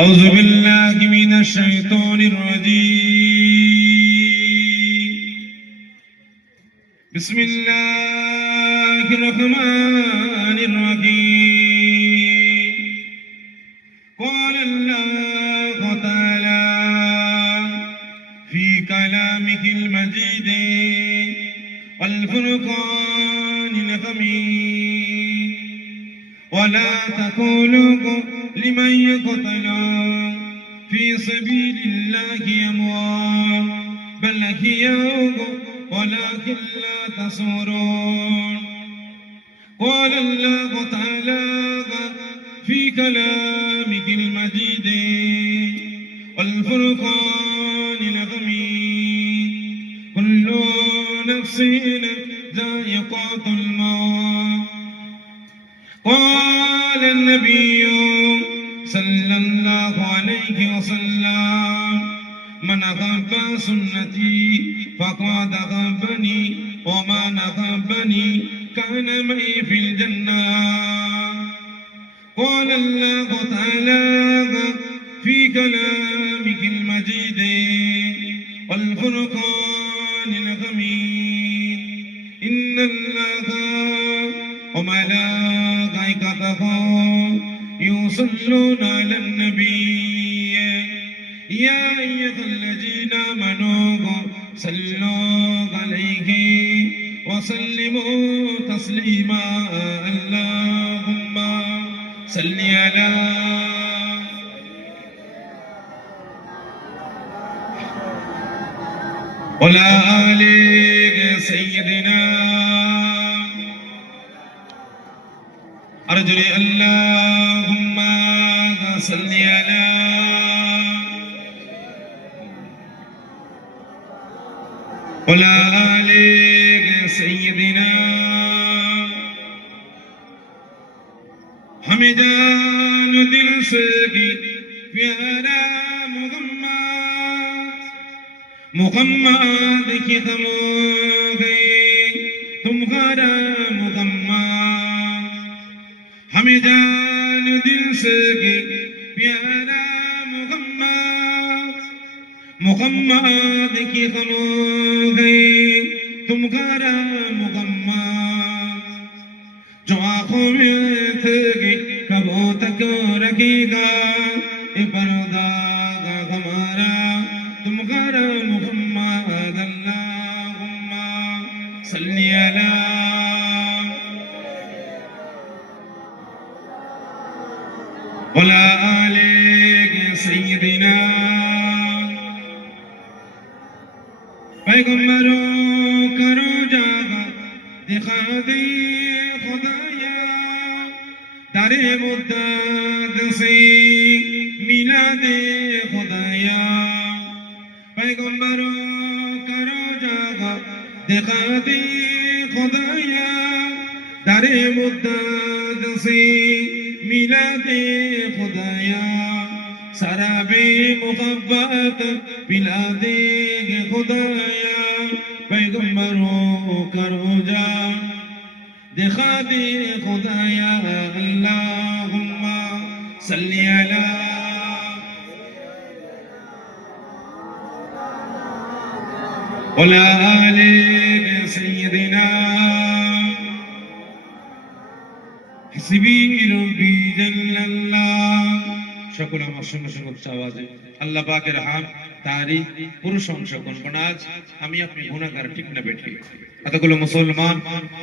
أعوذ بالله من الشيطان الرجيم بسم الله الرحمن الرحيم قال الله تعالى في كلامه المجيد والفرقان الحميد ولا تقولوا لمن يقتل في سبيل الله أموات بل أحياء ولكن لا تشعرون قال الله تعالى في كلامه المجيد والفرقان الحميد كل نفس ذائقة الموت قال النبي صلى الله عليه وسلم من أحب سنتي فقد أحبني ومن أحبني كان معي في الجنة قال الله تعالى في كلامه المجيد والفرقان الحميد إن الله وملائكته يصلون على النبي يا أيها الذين آمنوا صلوا عليه وسلموا تسليما اللهم صل على وعلى آل سيدنا أرجو اللهم صل على وعلى آل سيدنا हमें जान दिल से प्यारा मुहम्मद की हम गए तुम्हारा मुहम्मद हमें जान दिल से प्यारा मुहम्मद की हम गए तुम्हारा मुहम्मद जो आंखों में थे कबो तक रखेगा ये पर्दा हमारा तुम्हारा मुहम्मद अल्लाहुम्मा सल्ली अला वला आले सय्यदिना पैगंबरों करो जागा दिखा दे खुदाया दारे मुद्दत से मिला दे खुदाया पैगंबरों करो जागा दिखा दे खुदाया दारे मुद्दत से मिला दे खुदाया शराबे मुहब्बत पिला दे खुदाया पैगंबरों करो जा दिखा दे खुदाया अल्लाहुम्मा सल्ली अला वला आले सय्यदिना हस्बी रब्बी जल्लल्लाह সকল আমার সঙ্গে সঙ্গে উচ্চ আওয়াজে আল্লাহ পাকের হাম তারিফ প্রশংসা করব না আমি আপনি গুনাহগার ঠিক না বেঠি এতগুলো মুসলমান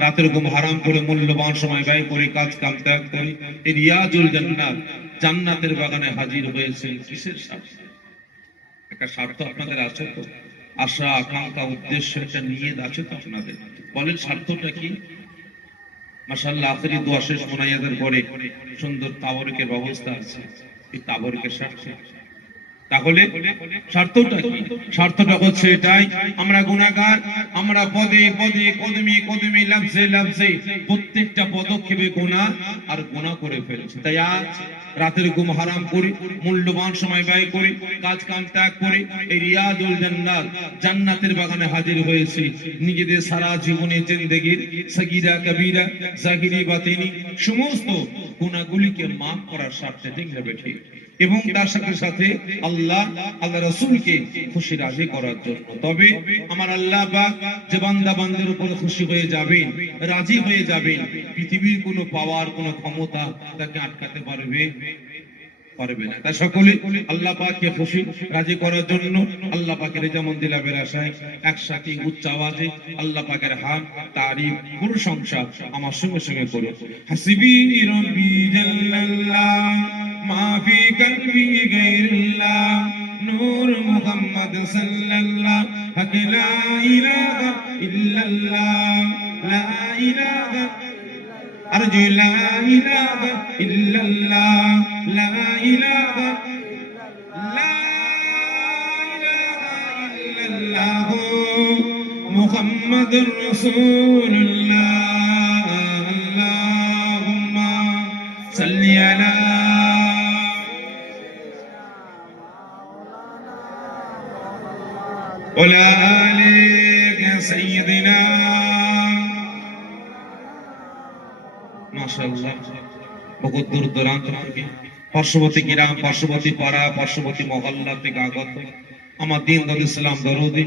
রাতের ঘুম হারাম করে মূল্যবান সময় ব্যয় করে কাজ কাম ত্যাগ করে এই রিয়াজুল জান্নাত জান্নাতের বাগানে হাজির হয়েছে কিসের স্বার্থ একটা স্বার্থ আপনাদের আছে তো আশা আকাঙ্ক্ষা উদ্দেশ্য এটা নিয়ে আছে তো আপনাদের বলেন স্বার্থটা কি মাশাআল্লাহ আখেরি দোয়া শেষ মুনায়াতের পরে সুন্দর তাওয়ারুকের ব্যবস্থা আছে এই তাবরকের স্বার্থ তাহলে স্বার্থটা কি স্বার্থটা হচ্ছে এটাই আমরা গুনাহগার আমরা পদে পদে কদমে কদমে লফজে লফজে প্রত্যেকটা পদক্ষেপে গুনাহ আর গুনাহ করে ফেলছি তাই আজ রাতের ঘুম হারাম করে মূল্যবান সময় ব্যয় করে কাজ কাম ত্যাগ করে এই রিয়াজুল জান্নাত জান্নাতের বাগানে হাজির হয়েছি নিজেদের সারা জীবনের জিন্দেগির সগীরা কবিরা জাহিরি বাতিনি সমস্ত গুনাহগুলিকে maaf করার স্বার্থে ঠিক না বেঠিক এবং তার সাথে সাথে আল্লাহ রাসূলকে খুশি রাজি করার জন্য। তবে আমার আল্লাহ পাক যে বান্দা বান্দার উপর খুশি হয়ে যাবেন, রাজি হয়ে যাবেন, পৃথিবীর কোনো পাওয়ার, কোনো ক্ষমতা তাকে আটকাতে পারবে না। তাই সকলে আল্লাহ পাককে খুশি রাজি করার জন্য আল্লাহ পাকের রেজামন্দি লাভের আশায় একসাথে উচ্চ আওয়াজে আল্লাহ পাকের হাম, তারিফ, প্রশংসা আমার সঙ্গে সঙ্গে করুন। হাসবি রাব্বি জাল্লাল্লাহ মা ফি কলবি গায়রুল্লাহ নূর মুহাম্মদ সাল্লাল্লাহ হক লা ইলাহা ইল্লাল্লাহ লা ইলাহা أرجو لا إله إلا الله لا إله إلا الله محمد رسول الله اللهم صل على وعلى آلك سيدنا মাশাআল্লাহ। বহুত দূর দূরান্ত থেকে, পার্শ্ববর্তী গ্রাম, পার্শ্ববর্তী পাড়া, পার্শ্ববর্তী মহল্লা থেকে আগত আমার দিন ইসলাম দরদি,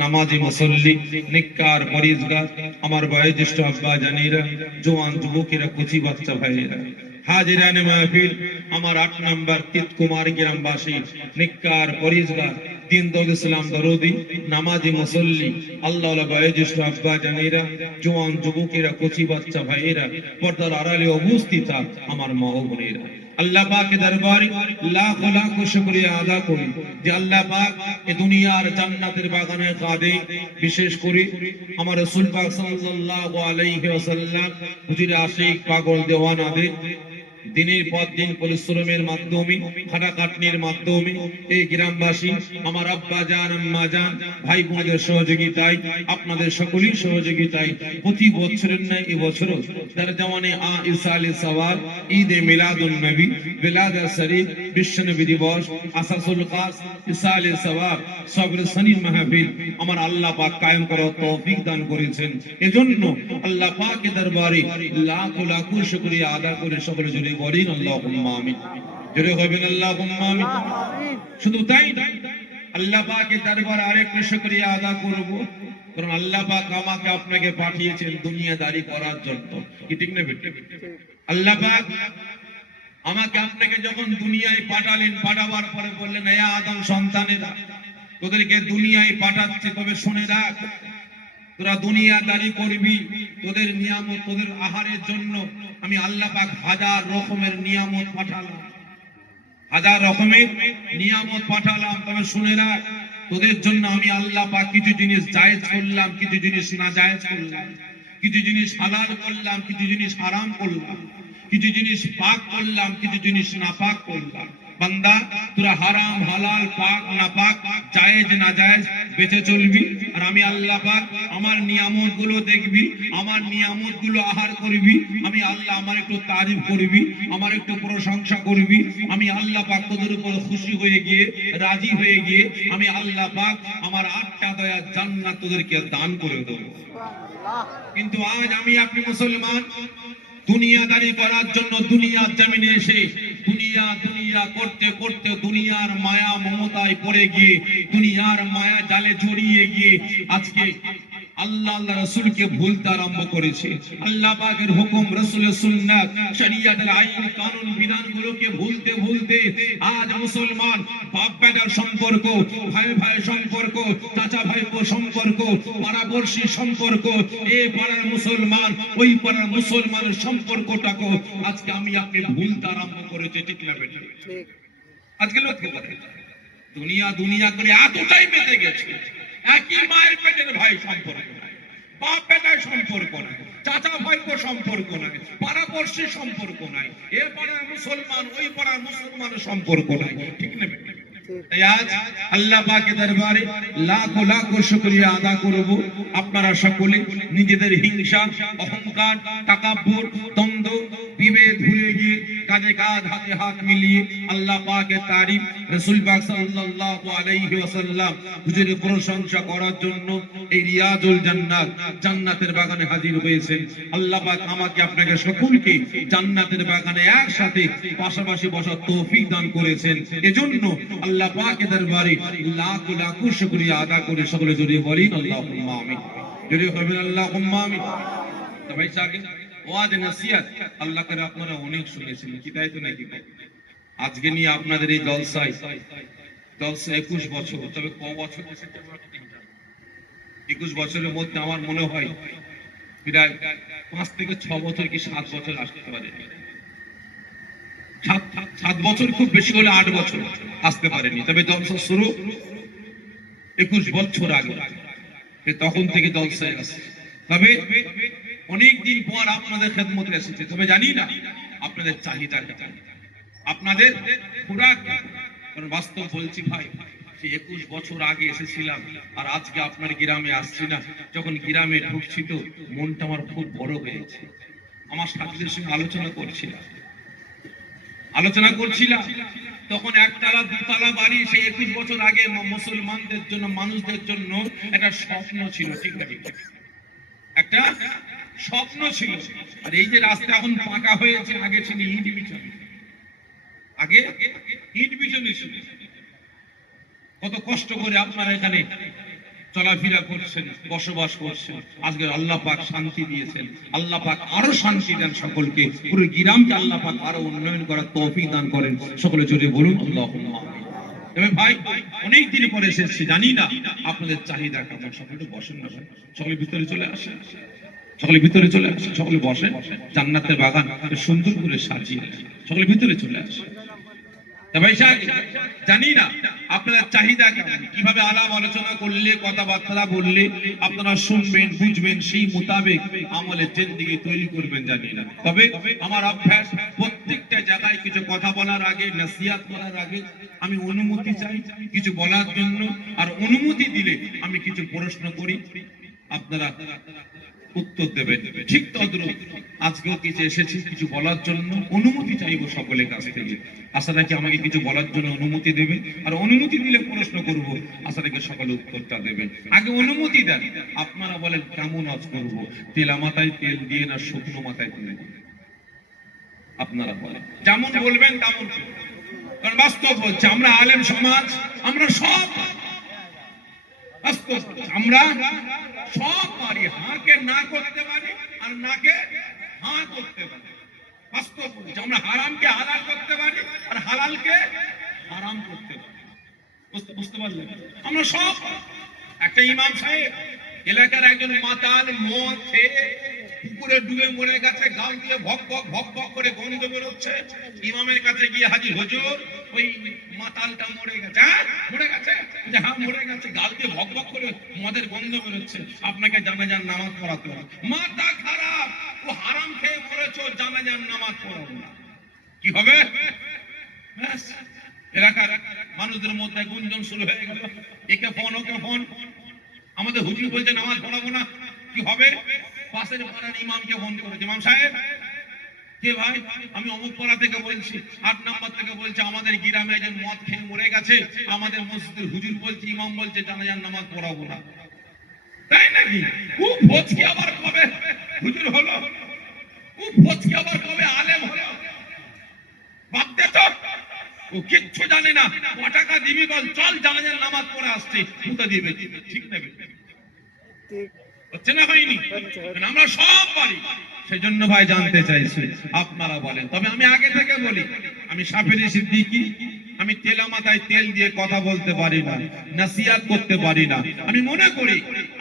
নামাজি মুসল্লি, নিকার পরিজগার, আমার বয়োজ্যেষ্ঠ আব্বা জানিরা, জওয়ান যুবকেরা, কচি বাচ্চা ভাইয়েরা, হাজিরানে মাহফিল, আমার 8 নম্বর তিতকুমার গ্রামবাসী, নিকার পরিজগার, দিন ইসলাম দরদি, নামাজি মুসল্লি, আল্লাহওয়ালা বয়োজ্যেষ্ঠ আব্বা জানিরা, জওয়ান যুবকেরা, কচি বাচ্চা ভাইয়েরা, পর্দার আড়ালে উপস্থিত আমার মা ও বোনেরা, আল্লাহ পাকের দরবারে লাখ লাখ শুকরিয়া আদা করি যে আল্লাহ পাক এই দুনিয়ার জান্নাতের বাগানে কাঁদে, বিশেষ করে আমার রাসূল পাক সাল্লাল্লাহু আলাইহি ওয়াসাল্লাম হুজুর আশিক পাগল দেওয়ানাদের দিনের পর দিন পরিশ্রমের মাধ্যমে, খাটাখাটনির মাধ্যমে এই গ্রামবাসী, আমার আব্বা জান, আম্মা জান, ভাই বোনদের সহযোগিতায়, আপনাদের সকলের সহযোগিতায় প্রতি বছরের ন্যায় এবছরও দারজাওয়ানে ইসালে সওয়াল, ঈদে মিলাদুন নবী, বিলাদা শরীফ, বিশ্বনবী দিবস, আসাসুল কাস, ইসালে সওয়াব, সবর সনির মাহফিল আমার আল্লাহ পাক কায়েম করার তৌফিক দান করেছেন। এজন্য আল্লাহ পাকের দরবারে লাখ লাখ শুকরিয়া আদা করে সকলে জুড়ে বলেন আল্লাহুম্মা আমিন। জোরে হবেন আল্লাহুম্মা আমিন। শুধু তাই না, আল্লাহ পাকের দরবারে আরেকটা শুকরিয়া আদা করব, কারণ আল্লাহ পাক আমাকে আপনাকে পাঠিয়েছেন দুনিয়াদারি করার জন্য। কি ঠিক না বেটা? আল্লাহ পাক আমাকে আপনাকে যখন দুনিয়ায় পাঠালেন, পাঠাবার পরে বললেন, হে আদম সন্তানেরা, তোদেরকে দুনিয়ায় পাঠাচ্ছি, তবে শুনে রাখ, তোরা দুনিয়াদারি করবি, তোদের নিয়ামত, তোদের আহারের জন্য আমি আল্লাহ পাক হাজার রকমের নিয়ামত পাঠালাম, হাজার রকমের নিয়ামত পাঠালাম, তবে শুনে রাখ, তোদের জন্য আমি আল্লাহ পাক কিছু জিনিস জায়েজ করলাম, কিছু জিনিস না জায়েজ করলাম, কিছু জিনিস হালাল করলাম, কিছু জিনিস হারাম করলাম, কিছু জিনিস পাক করলাম, কিছু জিনিস না পাক করলাম। বান্দা, তোরা হারাম হালাল, পাক না পাক, জায়েজ না জায়েজ বেঁচে চলবি, আর আমি আল্লাহ পাক আমার নিয়ামত গুলো দেখবি, আমার নিয়ামত গুলো আহার করবি, আমি আল্লাহ আমার একটু তারিফ করবি, আমার একটু প্রশংসা করবি, আমি আল্লাহ পাক তোদের উপর খুশি হয়ে গিয়ে, রাজি হয়ে গিয়ে, আমি আল্লাহ পাক আমার 8টা দয়ার জান্নাত তোদেরকে দান করে দেবো। কিন্তু আজ আমি আপনি মুসলমান দুনিয়াদারি করার জন্য দুনিয়ার জমিনে এসে দুনিয়া দুনিয়া করতে করতে দুনিয়ার মায়া মমতায় পড়ে গিয়ে, দুনিয়ার মায়া জালে জড়িয়ে গিয়ে আজকে আল্লাহ রাসূলকে ভুলতে আরম্ভ করেছে। আল্লাহ পাকের হুকুম, রাসূলের সুন্নাত, শরীয়তের আইন কানুন বিধানগুলোকে ভুলতে ভুলতে আজ মুসলমান বাপ বেটার সম্পর্ক, ভাই ভাই সম্পর্ক, চাচা ভাইপো সম্পর্ক, পাড়াপড়শি সম্পর্ক, এই পাড়ার মুসলমান ওই পাড়ার মুসলমানের সম্পর্কটাকে আজকে আমি আপনি ভুলতে আরম্ভ করেছে। ঠিক না বেটা? আজকে লক্ষ্য করেন, দুনিয়া দুনিয়া করে এতটাই বেঁধে গেছে, একই মায়ের পেটের ভাই সম্পর্ক নাই, বাপ বেটার সম্পর্ক নাই, চাচা ভাইপো সম্পর্ক নাই, পাড়াপড়শির সম্পর্ক নাই, এ পাড়ার মুসলমান ওই পাড়ার মুসলমানের সম্পর্ক নাই। ঠিক না? আজ আল্লাহ পাকের দরবারে লাখো লাখো শুকরিয়া আদা করব, আপনারা সকলে নিজেদের হিংসা, অহংকার, তাকাব্বুর, দ্বন্দ্ব, বিভেদ ভুলে গিয়ে কাঁধে কাঁধ হাতে হাত মিলিয়ে আল্লাহ পাকের তারিফ, রাসূল পাক সাল্লাল্লাহু আলাইহি ওয়াসাল্লাম হুজুরের প্রশংসা করার জন্য এই রিয়াজুল জান্নাত জান্নাতের বাগানে হাজির হয়েছেন। আল্লাহ পাক আমাকে আপনাকে সকলকে জান্নাতের বাগানে একসাথে পাশাপাশি বসার তৌফিক দান করেছেন। এজন্য আল্লাহ পাকের দরবারে লাখ লাখ শুকরিয়া আদা করে সকলে জড়িয়ে বলি আল্লাহুম্মা আমিন। জড়িয়ে বলবেন আল্লাহুম্মা আমিন। তো ভাই সাহেব ওয়াজ নসিহত আল্লাহ করে আপনারা অনেক শুনেছেন, কি তাই তো নাকি? আজকে নিয়ে আপনাদের এই জলসায় 21 বছর, তবে ক বছর এসেছে 21 বছরের মধ্যে আমার মনে হয় প্রায় 5 থেকে 6 বছর কি 7 বছর আসতে পারে। 7 বছর, খুব বেশি হলে 8 বছর আসতে পারেনি। তবে জলসা শুরু 21 বছর আগে, তখন থেকে জলসায় আসে। তবে অনেকদিন পর আপনাদের খেদমতে এসেছে। তবে জানি না আপনাদের চাহিদা কেমন, আপনাদের খোরাক কেমন। কারণ বাস্তব বলছি ভাই, 21 বছর আগে এসেছিলাম আর আজকে আপনার গ্রামে আসছি না, যখন গ্রামে ঢুকছি তো মনটা আমার খুব বড় হয়েছে। আমার সাথীদের সঙ্গে আলোচনা করছিলাম তখন একতলা দুতলা বাড়ি সেই 21 বছর আগে মুসলমানদের জন্য, মানুষদের জন্য একটা স্বপ্ন ছিল। ঠিক আছে, একটা স্বপ্ন ছিল। আর এই যে রাস্তা এখন পাকা হয়েছে, আগে ছিল ইট বিছন, আগে ইট বিছন ছিল। কত কষ্ট করে আপনারা এখানে চলাফেরা করছেন, বসবাস করছেন। আজকে আল্লাহ পাক শান্তি দিয়েছেন, আল্লাহ পাক আরো শান্তি দেন সকলকে, পুরো গ্রামকে আল্লাহ পাক আরো উন্নয়ন করার তৌফিক দান করেন। সকলে জোরে বলুন আল্লাহুম্মা আমিন। তবে ভাই অনেক দিন পরে এসেছি, জানি না আপনাদের চাহিদা কেমন। সকলে বসেন না ভাই, সকলে ভিতরে চলে আসেন, সকলে ভিতরে চলে আসেন, সকলে বসেন। জান্নাতের বাগান সুন্দর করে সাজিয়ে সকলে ভিতরে চলে আসেন। জানি না আপনাদের চাহিদা কেমন, কিভাবে আলাপ আলোচনা করলে, কথাবার্তা বললে আপনারা শুনবেন, বুঝবেন, সেই মোতাবেক আমলের জিন্দেগি তৈরি করবেন জানি না। তবে আমার অভ্যাস, প্রত্যেকটা জায়গায় কিছু কথা বলার আগে, নসিহত করার আগে আমি অনুমতি চাই কিছু বলার জন্য। আর অনুমতি দিলে আমি কিছু প্রশ্ন করি, আপনারা উত্তর দেবেন। ঠিক তদ্রুপ আজকেও কিছু এসেছি কিছু বলার জন্য, অনুমতি চাইবো সকলের কাছ থেকে। আশা রাখি আমাকে কিছু বলার জন্য অনুমতি দেবেন, আর অনুমতি দিলে প্রশ্ন করব, আশা রাখি সকলে উত্তরটা দেবেন। আগে অনুমতি দেন, আপনারা বলেন কেমন আজ করবো, তেলা মাথায় তেল দিয়ে না শুকনো মাথায় তেল দিয়ে? আপনারা বলেন, যেমন বলবেন তেমন। কারণ বাস্তব বলছে, আমরা আলেম সমাজ, আমরা সব আমরা সব পারি, হাঁকে না করতে পারি আর নাকে হাঁ করতে পারি। বাস্তব বলছে, আমরা হারামকে হালাল করতে পারি আর হালালকে হারাম করতে পারি। বুঝতে পারলেন? আমরা সব। একটা ইমাম সাহেব এলাকার একজন মাতাল, মদ খেয়ে পুকুরে ডুবে মরে গেছে, গাল দিয়ে ভক ভক করে গন্ধ বেরোচ্ছে। ইমামের কাছে গিয়ে হাজির, হুজুর ওই মাতালটা মরে গেছে। মরে গেছে? হ্যাঁ মরে গেছে, গাল দিয়ে ভক করে মদের গন্ধ বেরোচ্ছে, আপনাকে জানাজার নামাজ পড়াতে হবে। মাথা খারাপ, ও হারাম খেয়ে মরেছে, জানাজার নামাজ পড়াবো না, কি হবে? এলাকার মানুষদের মধ্যে গুঞ্জন শুরু হয়ে গেল, একে ফোন ওকে ফোন, আমাদের হুজুর বলছে নামাজ পড়াবো না, কি হবে? পাশের পাড়ার ইমামকে ফোন করেছে, ইমাম সাহেব কে ভাই? আমি অমুক পাড়া থেকে বলছি, 8 নম্বর থেকে বলছে আমাদের গ্রামে একজন মদ খেয়ে মরে গেছে, আমাদের মসজিদের হুজুর বলছে, ইমাম বলছে জানাজার নামাজ পড়াবো না। তাই নাকি? ও ভোজকে আবার কবে হুজুর হলো, ও ভোজকে আবার কবে আলেম হলো? বাদ দে তো, ও কিচ্ছু জানে না। ক টাকা দিবি বল, চল জানাজার নামাজ পড়ে আসছে, মুতা দিবে। ঠিক নেবে হচ্ছে না হয়নি? আমরা সব পারি, সেই জন্য ভাই জানতে চাইছি আপনারা বলেন। তবে আমি আগে থেকে বলি, আমি সাফেরি সিদ্দিকী, আমি তেলা মাথায় তেল দিয়ে কথা বলতে পারি না, নসিহত করতে পারি না। আমি মনে করি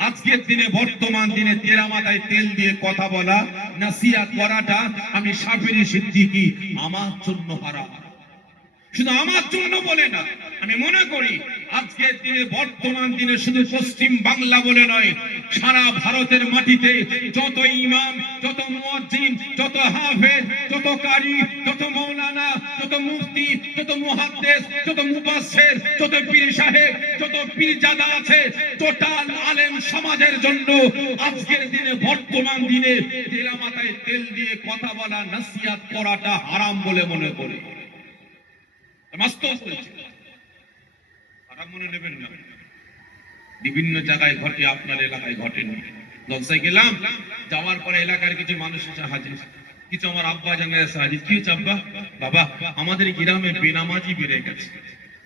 আজকের দিনে, বর্তমান দিনে তেলা মাথায় তেল দিয়ে কথা বলা, নসিহত করাটা আমি সাফেরি সিদ্দিকী আমার জন্য হারাম। শুধু আমার জন্য বলে না, আমি মনে করি আজকের দিনে, বর্তমান দিনে শুধু পশ্চিম বাংলা বলে নয়, সারা ভারতের মাটিতে যত ইমাম, যত মুয়াজ্জিন, যত হাফেজ, যত কারি, যত মাওলানা, যত যত মুফতি, যত মুহাদ্দিস, যত মুফাসসির, যত পীর সাহেব, যত পীরজাদা আছে, টোটাল আলেম সমাজের জন্য আজকের দিনে, বর্তমান দিনে তেলা মাথায় তেল দিয়ে কথা বলা, নসিহত করাটা হারাম বলে মনে করি। বাস্তব বলছি, হারাম মনে নেবেন না। বিভিন্ন জায়গায় ঘটে, আপনার এলাকায় ঘটেনি। জলসায় গেলাম, যাওয়ার পরে এলাকার কিছু মানুষ এসে হাজির, কিছু আমার আব্বা জানে এসে হাজির। কি হচ্ছে আব্বা? বাবা, আমাদের গ্রামে বেনামাজি বেড়ে গেছে,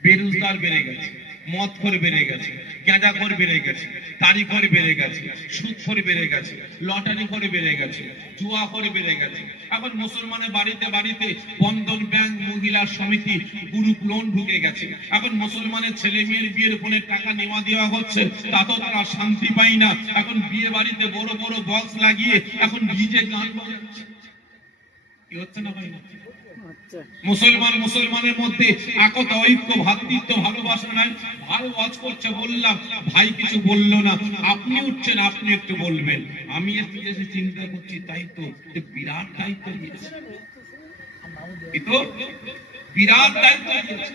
বেরোজগার বেড়ে গেছে, মদখোর বেড়ে গেছে, গাঁজাখোর বেড়ে গেছে, তারিখোর বেড়ে গেছে, সুদখোর বেড়ে গেছে, লটারিখোর বেড়ে গেছে, জুয়াখোর বেড়ে গেছে। এখন মুসলমানের বাড়িতে বাড়িতে বন্ধন ব্যাংক, মহিলা সমিতি, গ্রুপ লোন ঢুকে গেছে। এখন মুসলমানের ছেলে মেয়ের বিয়ের ফোনে টাকা নেওয়া দেওয়া হচ্ছে, তাতেও তারা শান্তি পায় না। এখন বিয়ে বাড়িতে বড় বড় বক্স লাগিয়ে এখন ডিজে গান বাজাচ্ছে। কি হচ্ছে না ভাই? মুসলমানের মধ্যে একতা, ঐক্য, ভ্রাতৃত্ব, ভালোবাসা নাই। ভাই ওয়াজ করছে, বললাম ভাই কিছু বললো না, আপনি উঠছেন, আপনি একটু বলবেন। আমি একটু এসে চিন্তা করছি, তাই তো বিরাট দায়িত্ব দিয়েছে, বিরাট দায়িত্ব দিয়েছে।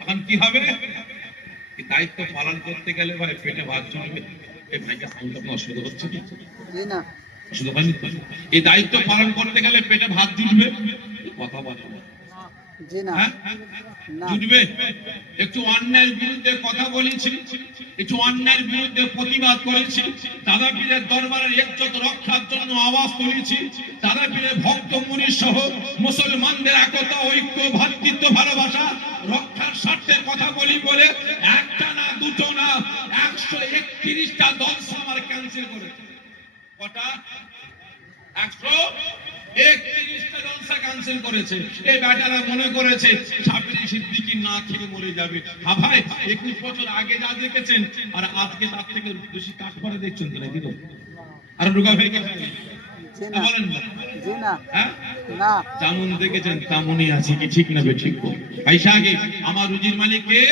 এখন কি হবে? এই দায়িত্ব পালন করতে গেলে ভাই পেটে ভাত চলবে। এই ভাইকে অসুবিধা হচ্ছে না? এই দায়িত্ব পালন করতে গেলে পেটে ভাত জুটবে, কথা বলে জুটবে। একটু অন্যায়ের বিরুদ্ধে কথা বলেছি, একটু অন্যায়ের বিরুদ্ধে প্রতিবাদ করেছি, দাদা পীরের দরবারের ইজ্জত রক্ষার জন্য আওয়াজ তুলেছি, দাদা পীরের ভক্ত মুনি সহ মুসলমানদের একতা, ঐক্য, ভ্রাতৃত্ব, ভালোবাসা রক্ষার স্বার্থে কথা বলি বলে একটা না, দুটো না, 131টা জলসা আমার ক্যান্সেল করেছে। কটা? 131টা জলসা ক্যান্সেল করেছে। এই ব্যাটারা মনে করেছে সাবিরি সিদ্দিকী না খেয়ে মরে যাবে। হ্যাঁ ভাই, 21 বছর আগে যা দেখেছেন আর আজকে তার থেকে বেশি কাঠ করে দেখছেন তো নাকি? তো আর রুগা হয়ে গেছে বলেন না? না, যেমন দেখেছেন তেমনই আছে, কি ঠিক না বেঠিক? পয়সা আগে আমার রুজির মালিক কে?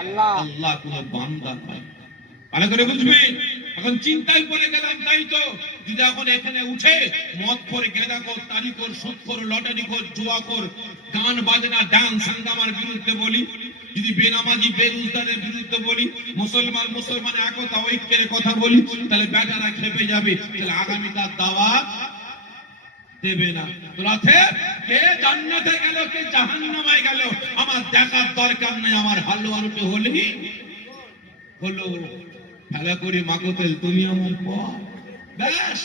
আল্লাহ। আল্লাহ কোন বান্দা নয়, ভালো করে বুঝবে। এখন চিন্তায় পড়ে গেলাম, তাই তো যদি এখন এখানে উঠে মদ করে, গেঁদা কর, তারি কর, সুদ কর, লটারি কর, জুয়া কর, গান বাজনা, ডান্স হাঙ্গামার বিরুদ্ধে বলি, যদি বেনামাজি বেরোজগারের বিরুদ্ধে বলি, মুসলমান একতা ঐক্যের কথা বলি, তাহলে বেটারা খেপে যাবে, তাহলে আগামীকাল দাওয়াত দেবে না। রাতে কে জান্নাতে গেল, কে জাহান্নামে গেল আমার দেখার দরকার নেই। আমার হালুয়া রুটি হলেই হলো। ভালো করে মাকতেল তুমি আমার পর, ব্যাস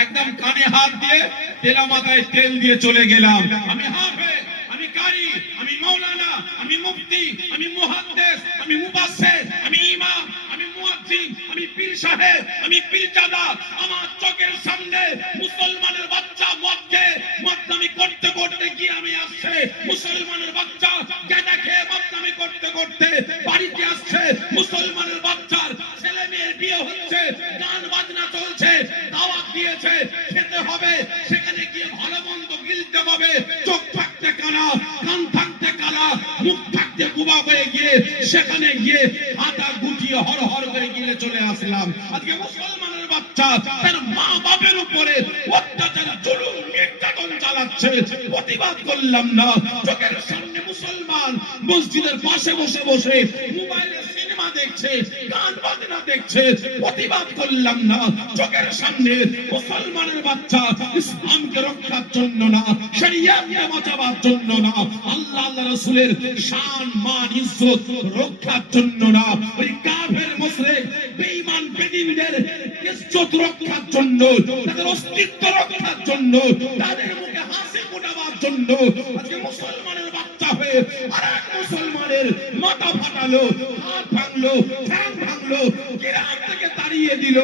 একদম কানে হাত দিয়ে তেলা মাথায় তেল দিয়ে চলে গেলাম। আমি হাফেজ, আমি কারি, আমি মাওলানা, আমি মুফতি, আমি মুহাদ্দিস, আমি মুফাসসির, আমি ইমাম, আমি মুয়াজ্জিন, আমি পীর সাহেব, আমি পীরজাদা। আমার চোখের সামনে মুসলমানের বাচ্চা মদকে মাতলামি করতে করতে গিয়ে আমি আসছে, মুসলমানের বাচ্চা গাঁজা খেয়ে মাতলামি করতে করতে বাড়িতে আসছে, মুসলমানের বাচ্চার ছেলে মেয়ের বিয়ে হচ্ছে, গান বাজনা চলছে, দাওয়াত দিয়েছে, খেতে হবে, সেখানে গিয়ে ভালো মন্দ গিলতে হবে। চোখ থাকতে কানা, কান থাকতে কালা, মুখ থাকতে বুবা হয়ে গিয়ে সেখানে গিয়ে হাতা গুটিয়ে হর হর করে গিয়ে চলে আসলাম। আজকে মুসলমানের বাচ্চা তার মা বাপের উপরে অত্যাচার, জুলুম, নির্যাতন চালাচ্ছে, প্রতিবাদ করলাম না। চোখের সামনে মুসলমান মসজিদের পাশে বসে বসে মোবাইলে সিনেমা দেখছে, গান বাজনা দেখছে, প্রতিবাদ করলাম না। চোখের সামনে মুসলমানের বাচ্চা ইসলামকে রক্ষার জন্য না, শরিয়াতকে বাঁচাবার জন্য না, আল্লাহ রাসূলের শান, মান, ইজ্জত রক্ষার জন্য না, ওই কাফের, মুশরিক, বেঈমান, বেদিনদের ইজ্জত রক্ষার জন্য, তাদের অস্তিত্ব রক্ষার জন্য, তাদের মুখে হাসি ফোটাবার জন্য আজকে মুসলমানের বাচ্চা হয়ে আরেক মুসলমানের মাথা ফাটালো, হাত ভাঙলো, ঠ্যাং ভাঙলো, গ্রাম থেকে তাড়িয়ে দিল।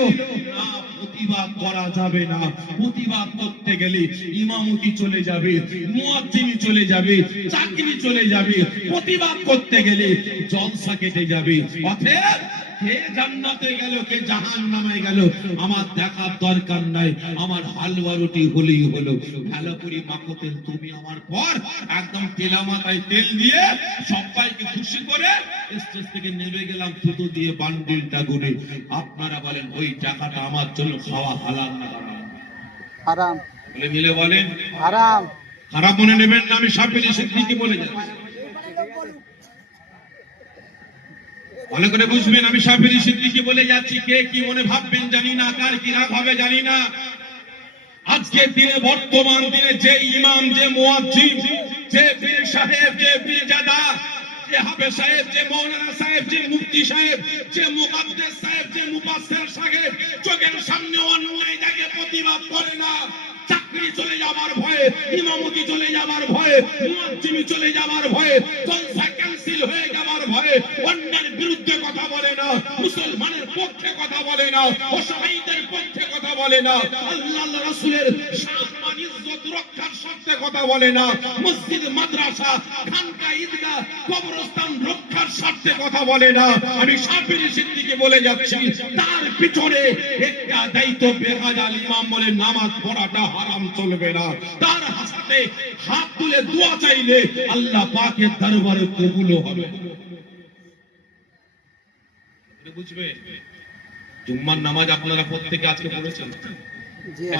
না, প্রতিবাদ করা যাবে না। প্রতিবাদ করতে গেলে ইমামতি চলে যাবে, মুয়াজ্জিনি চলে যাবে, চাকরি চলে যাবে। প্রতিবাদ করতে গেলে জলসা কেটে যাবে। অতএব কে জান্নাতে গেল, কে জাহান্নামে গেল আমার দেখার দরকার নাই। আমার হালুয়া রুটি হলেই হলো। ভালো করে মাখতেন তুমি আমার পর, একদম তেলা মাথায় তেল দিয়ে সবাইকে খুশি করে স্টেজ থেকে নেমে গেলাম থুতু দিয়ে বান্ডিলটা গুনে। আপনারা বলেন ওই টাকাটা আমার জন্য খাওয়া হালাল না হারাম? বলে মিলে বলেন হারাম। খারাপ মনে নেবেন না, আমি সাপিরি সিদ্দিকী বলে যাচ্ছি, ভালো করে বুঝবেন, আমি সাপিরি সিদ্দিকী বলে যাচ্ছি। কে কি মনে ভাববেন জানি না, কার কি রাগ হবে জানি না। আজকের দিনে, বর্তমান দিনে যে ইমাম, যে মুয়াজ্জিন, যে পীর সাহেব, যে পীরজাদা, যে হাফেজ সাহেব, যে মৌলানা সাহেব, যে মুফতি সাহেব, যে মুকাদ্দেস সাহেব, যে মুফাসসির সাহেব চোখের সামনে অন্যায় দেখে প্রতিবাদ করে না, চাকরি চলে যাবার ভয়ে, ইমামতি চলে যাবার ভয়ে, মুয়াজ্জিমি চলে যাবার ভয়ে, জলসা ক্যান্সেল হয়ে যাবার ভয়ে অন্যের বিরুদ্ধে কথা বলে না, মুসলমানের পক্ষে কথা বলে না, অসহায়দের পক্ষে কথা বলে না, আল্লাহর রাসূলের সম্মান ইজ্জত রক্ষার স্বার্থে কথা বলে না, মসজিদ মাদ্রাসা খানকা ঈদগাহ কবরস্থান রক্ষার স্বার্থে কথা বলে না। আমি সাপিরি সিদ্দিকী বলে যাচ্ছি, তার পিছনে একটা দায়িত্ব বেহাজাল ইমাম বলে নামাজ পড়াটা হারাম চলবে না। তার হাতে হাত তুলে দোয়া চাইলে আল্লাহ পাকের দরবারে কবুল হবে। বুঝবে? জুম্মার নামাজ আপনারা প্রত্যেকে আজকে পড়েছেন?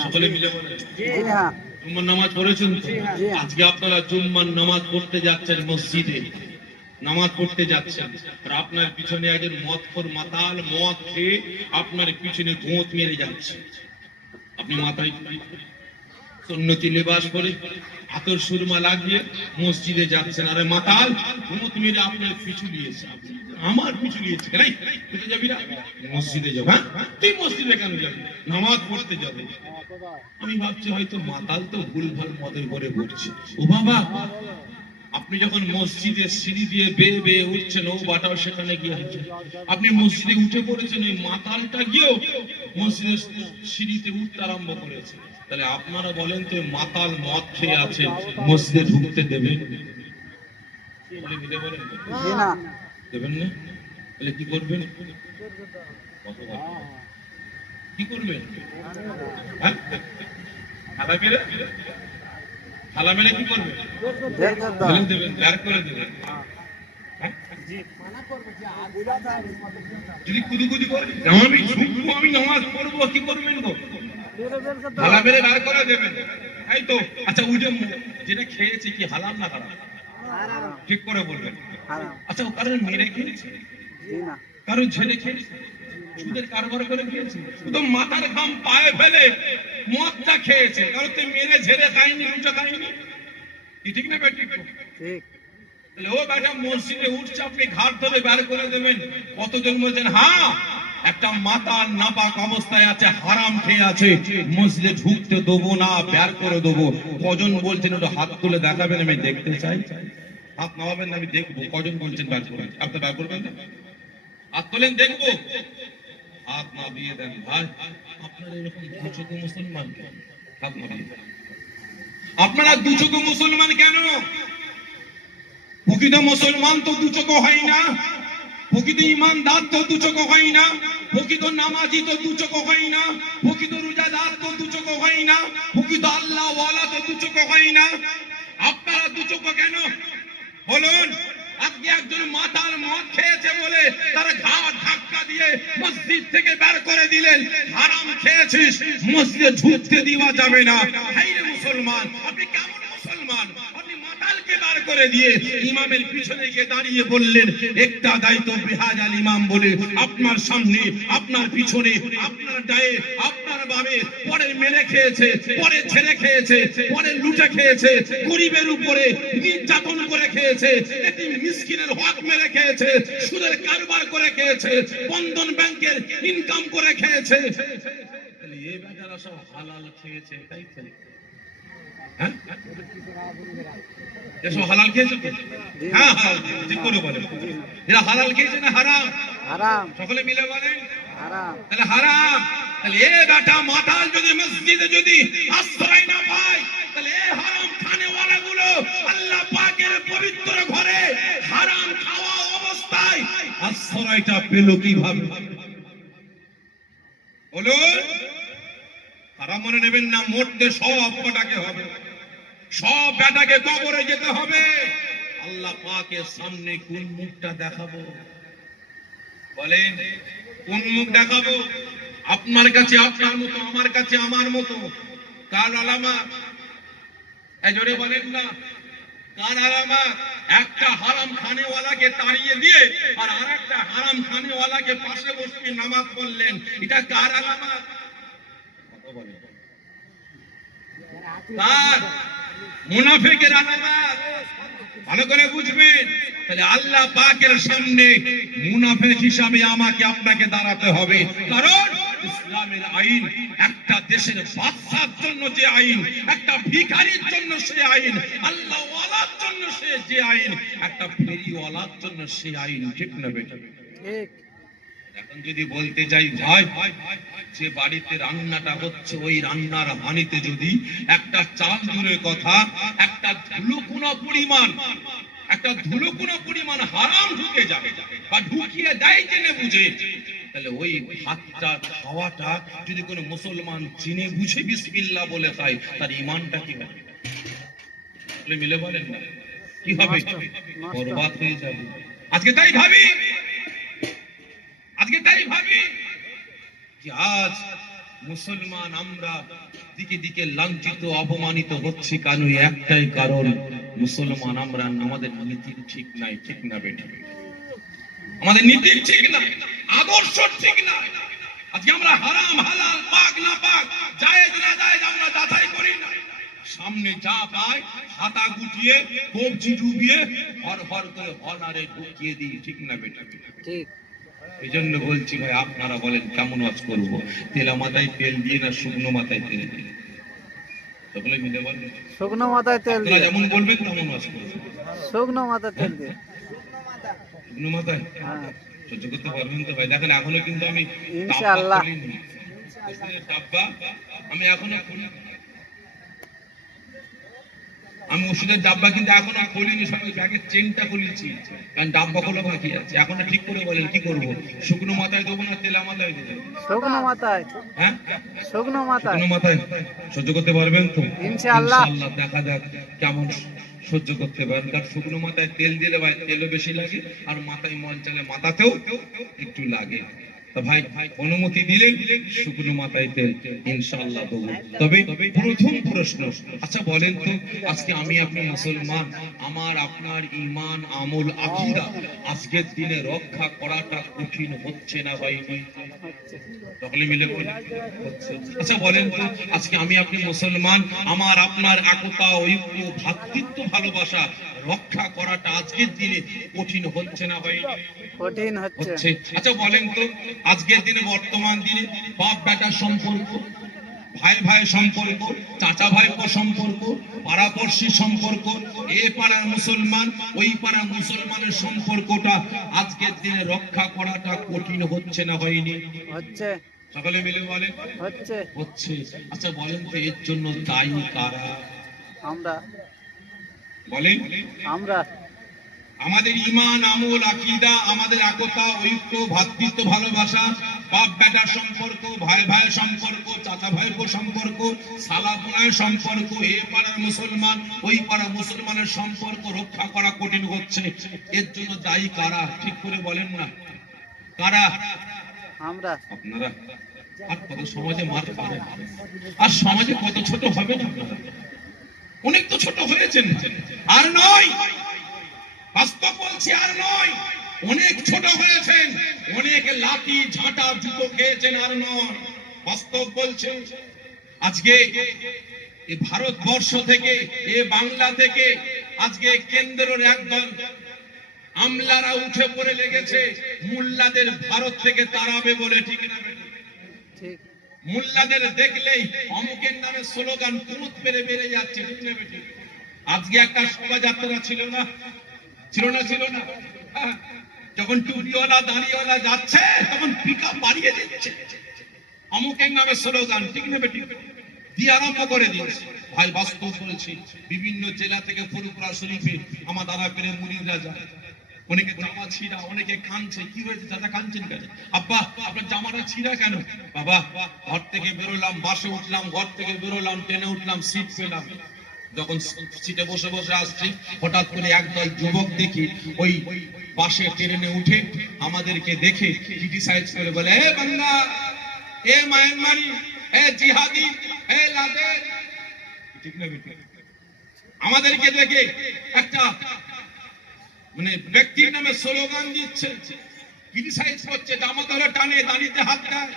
সকলে মিলে বলেন জি হ্যাঁ। জুম্মার নামাজ পড়েছেন তো? আজকে আপনারা জুম্মার নামাজ পড়তে যাচ্ছেন, মসজিদে নামাজ পড়তে যাচ্ছেন, আর আপনার পিছনে একজন মদখোর মাতাল মদ খেয়ে আপনার পিছনে গোঁত মেরে যাচ্ছে। আপনি মাথায় সুন্নতি লেবাস পরে আতর সুরমা লাগিয়ে মসজিদে যাচ্ছেন, আরে মাতাল গোঁত মেরে আপনার পিছু নিয়েছে, আমার পিছু নিয়েছে। নাই কোথায় যাবি না? মসজিদে যাবো। হ্যাঁ, তুই মসজিদে কেন যাবি? নামাজ পড়তে যাবো। আমি ভাবছি হয়তো মাতাল তো ভুলভাল মদের করে ঘুরছে। ও বাবা, আপনি যখন মসজিদের সিঁড়ি দিয়ে বেয়ে বেয়ে উঠছেন, ও বাটাও সেখানে গিয়ে আছে, আপনি মসজিদে উঠে পড়েছেন, ওই মাতালটা গিয়েও মসজিদের সিঁড়িতে উঠতে আরম্ভ করেছে। তাহলে আপনারা বলেন তো, মাতাল মদ খেয়ে আছে, মসজিদে ঢুকতে দেবেন? দেবেন না? তাহলে কি করবেন? কি করবেন? থালা মেরে কি করবেন? দেবেন, বের করে দেবেন। যদি কুদুকুদি করে আমি শুনবো, আমি নামাজ পড়বো, কি করবেন গো? থালা মেরে বের করে দেবেন, তাই তো? আচ্ছা, ওই যেটা খেয়েছে কি হালাল না হারাম? ঠিক করে বলবেন। আচ্ছা, ও কারণ মেরে খেয়েছে, কারো ঝেড়ে খেয়েছে, সুদের কারবার করে খেয়েছে, তো মাথার ঘাম পায়ে ফেলে মদটা খেয়েছে, কারো তো মেরে ঝেড়ে খায়নি, দুটো খায়নি। ঠিক না বেটি? ঠিক। তাহলে ও বেটা মসজিদে উঠছে, আপনি ঘাট ধরে বের করে দেবেন। কতজন বলছেন হ্যাঁ একটা মাতাল নাপাক অবস্থায় আছে, হারাম খেয়ে আছে, মসজিদে ঢুকতে দেবো না, বের করে দেবো? কজন বলছেন ওটা হাত তুলে দেখাবেন, আমি দেখতে চাই। হাত নামাবেন, আমি দেখবো কজন বলছেন বের করবেন। আপনি বের করবেন না? হাত তোলেন, দেখবো। হাত না দিয়ে দেন ভাই, আপনারা এরকম দুচোখে মুসলমান কেন? হাত না দিয়ে দেন। আপনারা দুচোখে মুসলমান কেন? প্রকৃত মুসলমান তো দুচোখ হয় না, প্রকৃত ইমানদার তো দুচোখ হয় না, প্রকৃত নামাজি তো দুচোখ হয় না, প্রকৃত রোজাদার তো দুচোখ হয় না, প্রকৃত আল্লাহ ওয়ালা তো দুচোখ হয় না। আপনারা দুচোখ কেন বলুন? আজকে একজন মাতাল মদ খেয়েছে বলে তার ঘাট ধাক্কা দিয়ে মসজিদ থেকে বের করে দিলেন। হারাম খেয়েছিস, মসজিদে ঢুকতে দেওয়া যাবে না। হাই রে মুসলমান, আপনি কেমন মুসলমান? আপনি মাতালকে বের করে দিয়ে ইমামের পিছনে গিয়ে দাঁড়িয়ে বললেন একটা দায়িত্ব বেহাজাল ইমাম বলে আপনার সামনে, আপনার পিছনে, আপনার ডায়ে, আপনার বামে পরে মেরে খেয়েছে, পরে ছেড়ে খেয়েছে, পরে লুটে খেয়েছে, গরিবের উপরে নির্যাতন করে খেয়েছে, এতিম মিসকিনের হক মেরে খেয়েছে, সুদের কারবার করে খেয়েছে, বন্ধন ব্যাংকের ইনকাম করে খেয়েছে। তাহলে এই বেচারা সব হালাল খেয়েছে, তাই তো? হ্যাঁ, এসব হালাল খেয়েছে তো? হ্যাঁ, হালাল খেয়েছে। ঠিক করে বলেন, এরা হালাল খেয়েছে না হারাম? হারাম। সকলে মিলে বলেন হারাম। তাহলে হারাম। তাহলে এ বেটা মাতাল যদি মসজিদে যদি আশ্রয় না পায়, তাহলে এই হারাম খানেওয়ালা গুলো আল্লাহ পাকের পবিত্র ঘরে হারাম খাওয়া অবস্থায় আশ্রয়টা পেল কিভাবে? বলুন। হারাম মনে নেবেন না, মরতে সব কটাকে হবে, সব বেটাকে কবরে যেতে হবে। আল্লাহ পাকের সামনে কোন মুখটা দেখাবো? বলেন, কোন মুখ দেখাবো? আপনার কাছে আপনার মতো, আমার কাছে আমার মতো। কাল আলামা এই জোরে বলেন না কার আলামত? একটা হারাম খানেওয়ালাকে তাড়িয়ে দিয়ে আর আরেকটা হারাম খানেওয়ালাকে পাশে বসিয়ে নামাজ পড়লেন, এটা কার আলামত? কথা বলেন। কার? মুনাফিকের আলামত। ভালো করে বুঝবেন। তাহলে আল্লাহ পাকের সামনে মুনাফিক হিসাবে আমাকে আপনাকে দাঁড়াতে হবে, কারণ ইসলামের আইন একটা দেশের বাদশার জন্য যে আইন, একটা ভিখারির জন্য সে আইন, আল্লাহ ওয়ালার জন্য সে যে আইন, একটা ফেরিওয়ালার জন্য সে আইন। ঠিক না বেটা? ঠিক। এখন যদি বলতে যাই ভাই, যে বাড়িতে রান্নাটা হচ্ছে ওই রান্নার হানিতে যদি একটা চাল দূরের কথা একটা ধুলোকুনা পরিমাণ হারাম ঢুকে যাবে বা ঢুকিয়ে দেয় জেনে বুঝে, তাহলে ওই ভাতটা খাওয়াটা যদি কোনো মুসলমান চিনে বুঝে বিসমিল্লাহ বলে খায়, তার ঈমানটা কি হবে? মিলে বলেন না কি হবে? বরবাদ হয়ে যাবে। আজকে তাই ভাবি যে আজ মুসলমান আমরা দিকে দিকে লাঞ্ছিত অপমানিত হচ্ছি, কেন? একটাই কারণ, মুসলমান আমরা আমাদের নীতি ঠিক নাই। ঠিক না বেটা? আমাদের নীতি ঠিক নাই, আদর্শ ঠিক নাই। আজকে আমরা হারাম হালাল পাক না পাক জায়েজ না জায়েজ আমরা যাচাই করি না, সামনে যা পায় হাতা গুটিয়ে কবজি ডুবিয়ে হর হর করে অনারে ঢুকিয়ে দিই। ঠিক না বেটা? ঠিক। এই জন্য বলছি ভাই, আপনারা বলেন কেমন ওয়াজ করবো? তেলা মাথায় তেল দিয়ে না শুকনো মাথায় তেল দিয়ে? সকলে মিলে বলেন। শুকনো মাথায় তেল দিয়ে। যেমন বলবেন তেমন ওয়াজ করবো। শুকনো মাথায় তেল দিয়ে। শুকনো মাথায়? হ্যাঁ। সহ্য করতে পারবেন তো ভাই? দেখেন এখনো কিন্তু আমি ইনশাআল্লাহ ডাব্বা আমি এখনো আমি ওষুধের ডাব্বা কিন্তু এখনো খুলিনি, সবাই ব্যাগের চেনটা খুলেছি, কারণ ডাব্বা খোলা বাকি আছে। এখনো ঠিক করে বলেন কি করব? শুকনো মাথায় দেবো না তেলা মাথায় দেবো? শুকনো মাথায়। হ্যাঁ, শুকনো মাথায়। শুকনো মাথায় সহ্য করতে পারবেন তো? ইনশাআল্লাহ। ইনশাআল্লাহ দেখা যাক কেমন সহ্য করতে পারেন। কারণ শুকনো মাথায় তেল দিলে ভাই তেলও বেশি লাগে, আর মাথায় মন চলে মাথাতেও একটু লাগে। ভাই অনুমতি দিলেন শুকনো মাথায় তেল ইনশাআল্লাহ দেবো। তবে প্রথম প্রশ্ন, আচ্ছা বলেন তো, আজকে আমি আপনি মুসলমান, আমার আপনার ঈমান আমল আকীদা আজকের দিনে রক্ষা করাটা কঠিন হচ্ছে না ভাই? সকলে মিলে বলি হচ্ছে। আচ্ছা বলেন তো, আজকে আমি আপনি মুসলমান, আমার আপনার একতা ঐক্য ভ্রাতৃত্ব ভালোবাসা রক্ষা করাটা আজকের দিনে কঠিন হচ্ছে না ভাই? কঠিন হচ্ছে। আচ্ছা বলেন তো, আজকের দিনে বর্তমান দিনে বাপ বেটার সম্পর্ক, ভাই ভাই সম্পর্ক, চাচা ভাইপো সম্পর্ক, পাড়াপড়শির সম্পর্ক, এ পাড়ার মুসলমান ওই পাড়ার মুসলমানের সম্পর্কটা আজকের দিনে রক্ষা করাটা কঠিন হচ্ছে না হয়নি? হচ্ছে। সকলে মিলে বলেন হচ্ছে। আচ্ছা বলেন তো, এর জন্য দায়ী কারা? আমরা। বলেন আমরা। আমাদের ঈমান আমল আকীদা, আমাদের একতা ঐক্য ভ্রাতৃত্ব ভালোবাসা, বাপ বেটার সম্পর্ক, ভাই ভাই সম্পর্ক, চাচা ভাইপো সম্পর্ক, সালা বোনের সম্পর্ক, এ পাড়ার মুসলমান ওই পাড়ার মুসলমানের সম্পর্ক রক্ষা করা কঠিন হচ্ছে। এর জন্য দায়ী কারা? ঠিক করে বলেন না কারা? আমরা। আপনারা। আর কত সমাজে মার খাবেন, আর সমাজে কত ছোট হবেন আপনারা? অনেক তো ছোট হয়েছেন, আর নয়, বাস্তব বলছি, আর নয়, অনেক ছোট হয়েছেন, অনেক লাঠি ঝাঁটা জুতো খেয়েছেন, আর নয়, বাস্তব বলছে। আজকে এই ভারতবর্ষ থেকে, এ বাংলা থেকে আজকে কেন্দ্রের একদল আমলারা উঠে পড়ে লেগেছে মোল্লাদের ভারত থেকে তাড়াবে বলে। ঠিক না? ঠিক। মোল্লাদের দেখলেই অমুকের নামে স্লোগান কুমুদ পেরে বেড়ে যাচ্ছে। ঠিক না? আজকে একটা শোভাযাত্রা ছিল না? যখন টুপিওয়ালা দাঁড়িয়েওয়ালা যাচ্ছে তখন পিকআপ বাড়িয়ে দিচ্ছে, অমুকের নামে স্লোগান। ঠিক না? দিয়ে আরম্ভ করে দিয়েছে। ভাই বাস্তব বলছি, বিভিন্ন জেলা থেকে ফুরফুরা শরীফে আমার দাদা পেরে মুনিররা যায়, অনেকে জামা ছিঁড়া, অনেকে কাঁদছে। কি হয়েছে দাদা, কাঁদছেন কেন? আব্বা আপনার জামাটা ছিঁড়া কেন? বাবা ঘর থেকে বেরোলাম, বাসে উঠলাম, ঘর থেকে বেরোলাম, ট্রেনে উঠলাম, সিট পেলাম, যখন সিটে বসে বসে আসছি হঠাৎ করে একদল যুবক দেখি ওই বাসে ট্রেনে উঠে আমাদেরকে দেখে ক্রিটিসাইজ করে বলে, এ বাংলা, এ মায়ানমারি, এ জিহাদি, এ লাদেন। ঠিক না? আমাদেরকে দেখে একটা মানে ব্যক্তির নামে স্লোগান দিচ্ছে, ক্রিটিসাইজ করছে, জামা ধরে টানে, দাঁড়িতে হাত দেয়।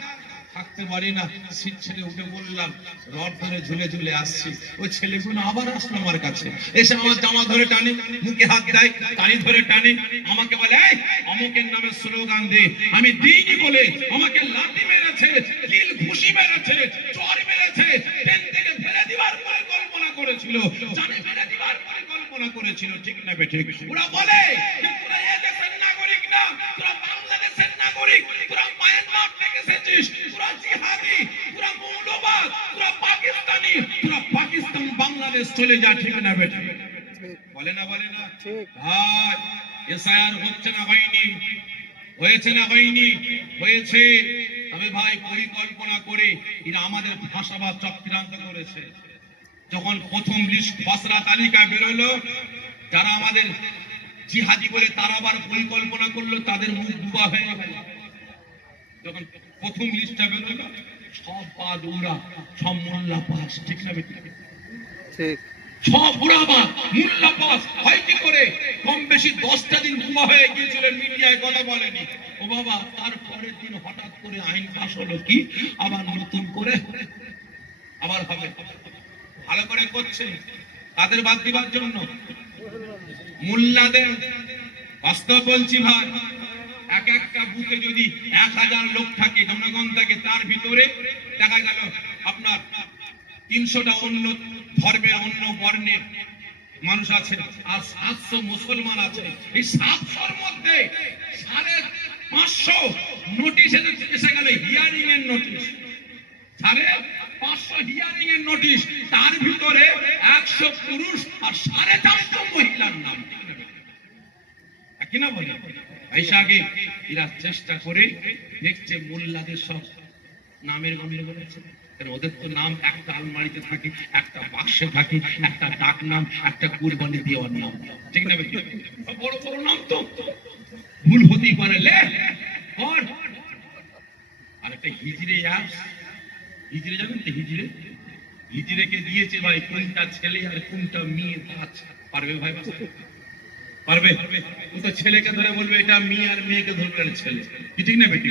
থাকতে পারি না, সিট ছেড়ে উঠে বললাম, রড ধরে ঝুলে ঝুলে আসছি। ওই ছেলেগুলো আবার আসলো আমার কাছে, এসে আমার জামা ধরে টানে, মুখে হাত দেয়, দাড়ি ধরে টানে, আমাকে বলে এই অমুকের নামে স্লোগান দে। আমি দিইনি বলে আমাকে লাঠি মেরেছে, কিল ঘুষি মেরেছে, চর মেরেছে, ট্রেন থেকে ফেলে দিবার পরিকল্পনা করেছিল, জানে ফেলে দিবার পরিকল্পনা করেছিল, ঠিক না বেঠিক? ওরা বলে যে তোরা এই দেশের নাগরিক না, তোরা বাংলাদেশের নাগরিক, তোরা মায়ানমার থেকে এসেছিস, তোরা জিহাদি, তোরা মৌলবাদ, তোরা পাকিস্তানি, তোরা পাকিস্তান বাংলাদেশ চলে যা, ঠিক না বেঠিক? বলে না, বলে না? ভাই এসআইআর হচ্ছে না হয়নি? হয়েছে না হয়নি? হয়েছে। তবে ভাই পরিকল্পনা করে এরা আমাদের ভাষাবাদ চক্রান্ত করেছে। যখন প্রথম লিস্ট খসড়া তালিকা বেরোলো, যারা আমাদের জিহাদি বলে তারা আবার পরিকল্পনা করলো, তাদের মুখ ডুবা হয়ে গেল। যখন প্রথম লিস্টটা বেরোলো, সব বাদ উড়া, সব মোল্লা পাস, ঠিক না বেঠিক? ঠিক। সব উড়াবাদ, মোল্লা পাস হয় কি করে? কম বেশি 10টা দিন ডুবা হয়ে গিয়েছিল, মিডিয়ায় কথা বলেনি। ও বাবা, তারপরের দিন হঠাৎ করে আইন পাস হলো, কি আবার নতুন করে আবার হবে। ভালো করে করছে তাদের বাদ দিবার জন্য, মোল্লাদের। বাস্তব বলছি ভাই, এক একটা বুথে যদি 1000 লোক থাকে, জনগণ থাকে, তার ভিতরে দেখা গেল আপনার 300টা অন্য ধর্মের, অন্য বর্ণের মানুষ আছে, আর 700 মুসলমান আছে। এই 700-র মধ্যে 550 নোটিশ এসে গেল, হিয়ারিং এর নোটিশ, 550 হিয়ারিং এর নোটিশ। তার ভিতরে 100 পুরুষ আর 450 মহিলার নাম, কিনা বলে? আগে এরা চেষ্টা করে দেখছে মোল্লাদের সব নামের গম্ভীর বলেছে, ওদের তো নাম একটা আলমারিতে থাকে, একটা বাক্সে থাকে, একটা ডাক নাম, একটা কুরবানি দেওয়ার নাম, ঠিক না? বড় বড় নাম তো ভুল হতেই পারে। আর একটা হিজড়ে, হিজড়ে জানেন তো? হিজড়েকে দিয়েছে ভাই কোনটা ছেলে আর কোনটা মেয়ে, পারবে ভাই? পারবে? ও তো ছেলেকে ধরে বলবে এটা মেয়ে, আর মেয়েকে ধরবে ছেলে, ঠিক না বেটি?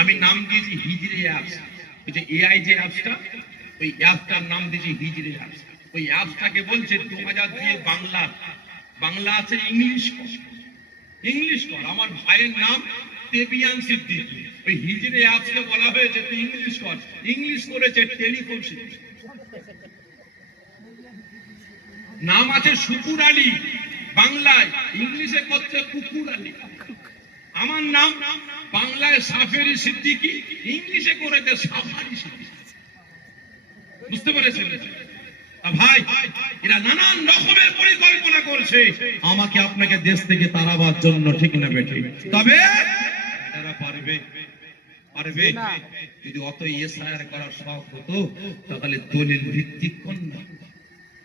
আমি নাম দিয়েছি হিজড়ে অ্যাপস। ওই যে এআই যে অ্যাপসটা, ওই অ্যাপটার নাম দিয়েছি হিজড়ে অ্যাপস। ওই অ্যাপসটাকে বলছে 2000 দিয়ে বাংলা আছে, ইংলিশ কর। আমার ভাইয়ের নাম তেবিয়ান সিদ্দিকী, ওই হিজড়ে অ্যাপসকে বলা হয়েছে তুই ইংলিশ কর। ইংলিশ করেছে টেলিফোন সিদ্দিকী। নাম আছে শুকুর আলী বাংলায়, ইংলিশে করছে কুকুর আলী। আমার নাম বাংলায় সাফেরি সিদ্দিকী, ইংলিশে করেছে সাফারি সিদ্দিকী। বুঝতে পেরেছেন ভাই? এরা নানান রকমের পরিকল্পনা করছে আমাকে আপনাকে দেশ থেকে তাড়াবার জন্য, ঠিক না বেঠি? তবে তারা পারবে যদি অত এসআইআর করার শখ হতো, তাহলে দলিল ভিত্তিক কোন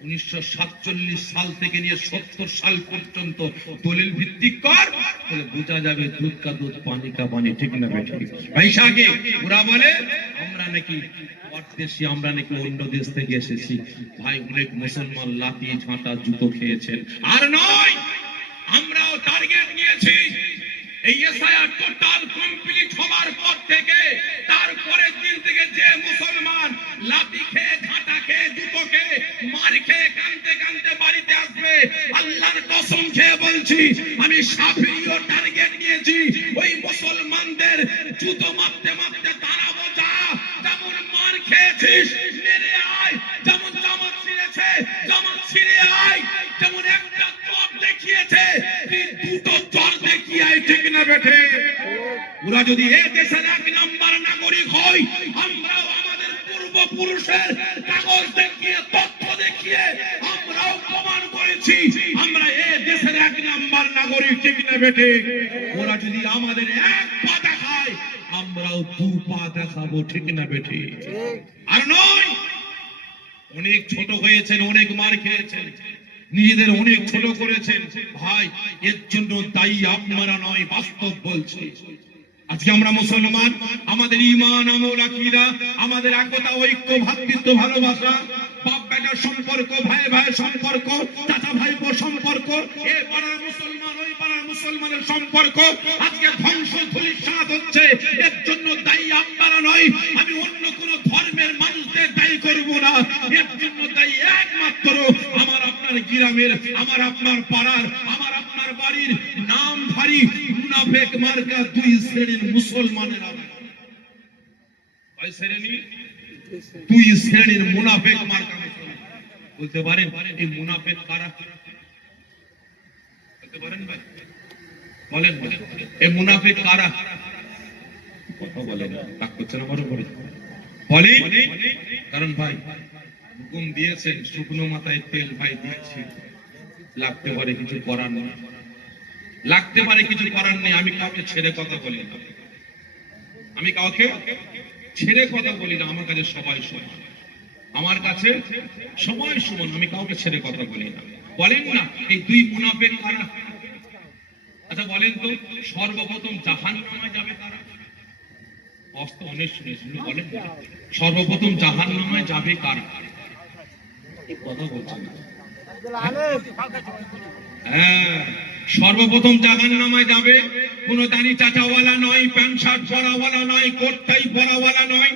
1947 সাল থেকে নিয়ে 70 সাল পর্যন্ত দলিল ভিত্তিক কর, তাহলে বোঝা যাবে দুধ কা দুধ, পানি কা পানি, ঠিক না বেঠি? ভাইসাগে ওরা বলে আমরা নাকি পরদেশী, আমরা নাকি অন্য দেশ থেকে এসেছি। ভাই অনেক মুসলমান লাঠি ঝাঁটা জুতো খেয়েছেন, আর নয় আমরাও টার্গেট নিয়েছি। এই এসআইআর টোটাল কমপ্লিট হবার পর থেকে তারপরের দিন থেকে যে মুসলমান লাঠি খেয়ে, ঝাঁটা খেয়ে, জুতো খেয়ে, মার খেয়ে, কাঁদতে কাঁদতে বাড়িতে আসবে, আল্লাহর কসম খেয়ে বলছি, আমি সাফিরিও টার্গেট নিয়েছি। ওই মুসলমানদের জুতো মারতে মারতে তাড়াবো। যা, যেমন মার খেয়েছিস মেরে আয়, যেমন জামাত ছিঁড়েছে জামাত ছিঁড়ে আয়, যেমন একটা চর দেখিয়েছে দুটো চর দেখিয়ে আয়, ঠিক না বেঠে? ওরা যদি এ দেশের 1 নাম্বার নাগরিক হয়, আমরাও আমাদের পূর্বপুরুষের কাগজ দেখিয়ে, তথ্য দেখিয়ে আমরাও প্রমাণ করেছি আমরা এ দেশের 1 নাম্বার নাগরিক, ঠিক না বেঠে? ওরা যদি আমাদের 1 পা দেখায়, আমরাও 2 পা দেখাবো, ঠিক না বেঠে? আর নয়, অনেক ছোট হয়েছেন, অনেক মার খেয়েছেন, নিজেদের অনেক ছোট করেছেন। ভাই এর জন্য দায়ী আপনারা নয়, বাস্তব বলছি। আজকে আমরা মুসলমান, আমাদের ঈমান, আমল, আকীদা, আমাদের একতা, ঐক্য, ভ্রাতৃত্ব, ভালোবাসা বাপ বেটার সম্পর্ক, ভাই ভাইয়ের সম্পর্ক, চাচা ভাইপো সম্পর্ক, এ পাড়ার মুসলমান ওই পাড়ার মুসলমানের সম্পর্ক আজকে ধ্বংস ধূলিসাৎ হচ্ছে। এর জন্য দায়ী আপনারা নয়, আমি অন্য কোন ধর্মের মানুষদের দায়ী করব না। এর জন্য দায়ী একমাত্র আমার আপনার গ্রামের, আমার আপনার পাড়ার, আমার আপনার বাড়ির নামধারী মুনাফিক মার্কা দুই শ্রেণীর মুসলমানের। কয় শ্রেণী? দুই শ্রেণীর মুনাফিক মার্কা মুসলমান। বলতে পারেন এই মুনাফিক কারা? বলতে পারেন ভাই? বলেন এই মুনাফিক কারা? কথা বলেন, রাগ করছেন আমার উপরে? বলি, কারণ ভাই হুকুম দিয়েছেন, শুকনো মাথায় তেল ভাই দিয়েছি, লাগতে পারে কিছু করার নেই, লাগতে পারে কিছু করার নেই। আমি কাউকে ছেড়ে কথা বলি না, আমি কাউকে ছেড়ে কথা বলি না। আমার কাছে সবাই সমান, আমার কাছে সবাই সমান, আমি কাউকে ছেড়ে কথা বলি না। বলেন না এই দুই মুনাফিক কারা? আচ্ছা বলেন তো, সর্বপ্রথম জাহান্নামে যাবে কারা? অস্ত অনেক শুনেছেন, বলেন সর্বপ্রথম জাহান্নামে যাবে কারা? কথা বলছেন না। হ্যাঁ, সর্বপ্রথম জাহান্নামে যাবে কোন দাড়ি চাচাওয়ালা নয়, প্যান্ট শার্ট পরাওয়ালা নয়, কোট টাই পরাওয়ালা নয়,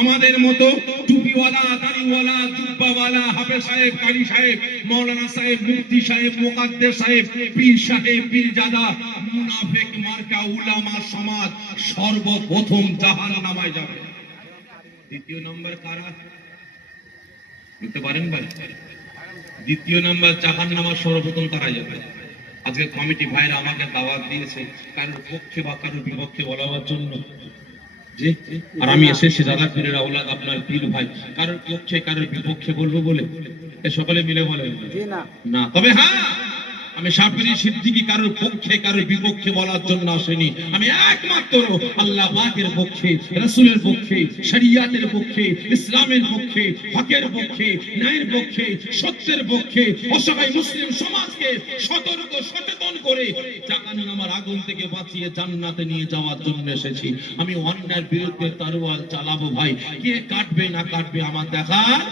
আমাদের মতো টুপিওয়ালা, দাড়িওয়ালা, জুব্বাওয়ালা, হাফেজ সাহেব, কারি সাহেব, মাওলানা সাহেব, মুফতি সাহেব, মুকাদ্দেস সাহেব, পীর সাহেব, পীরজাদা, মুনাফিক মার্কা উলামা সমাজ সর্বপ্রথম জাহান্নামে যাবে। দ্বিতীয় নম্বর কারা? বলতে পারেন ভাই? দ্বিতীয় নাম্বার জাহান্নামে সর্বপ্রথম তারা যাবে। আজকে কমিটি ভাইরা আমাকে দাওয়াত দিয়েছে কারোর পক্ষে বা কারোর বিপক্ষে বলার জন্য, যে আর আমি এসেছি দাদা পীরের আওলাদ আপনার পীর ভাই, কারোর পক্ষে কারোর বিপক্ষে বলবো বলে এ সকলে মিলে বলে না। তবে হ্যাঁ, আমি শাফিঈ সিদ্দিকী কারোর পক্ষে কারোর বিপক্ষে বলার জন্য আসেনি। আমি একমাত্র আল্লাহ পাকের পক্ষে, রাসূলের পক্ষে, শরীয়তের পক্ষে, ইসলামের পক্ষে, হকের পক্ষে, ন্যায়ের পক্ষে, সত্যের পক্ষে অসহায় মুসলিম সমাজকে সতর্ক সচেতন করে জাহান্নামের আগুন থেকে বাঁচিয়ে জান্নাতে নিয়ে যাওয়ার জন্য এসেছি। আমি অন্যায়ের বিরুদ্ধে তরোয়াল চালাবো ভাই, কে কাটবে না কাটবে আমার দেখার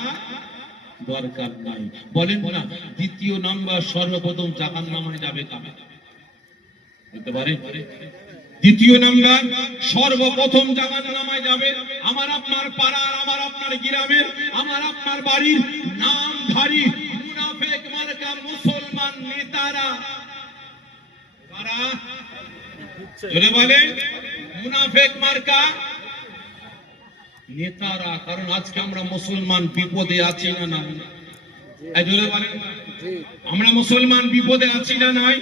দরকার নাই। বলেন না দ্বিতীয় নাম্বার সর্বপ্রথম জাহান্নামে যাবে কারা? বলতে পারে? দ্বিতীয় নাম্বার সর্বপ্রথম জাহান্নামে যাবে আমার আপনার পাড়ার, আমার আপনার গ্রামের, আমার আপনার বাড়ির নামধারী মুনাফিক মার্কা মুসলমান নেতারা। কারা? জোরে বলে মুনাফিক মার্কা নেতারা। কারণ আজকে আমরা মুসলমান বিপদে আছি না নাই? জোরে বলেন, আমরা মুসলমান বিপদে আছি না নাই?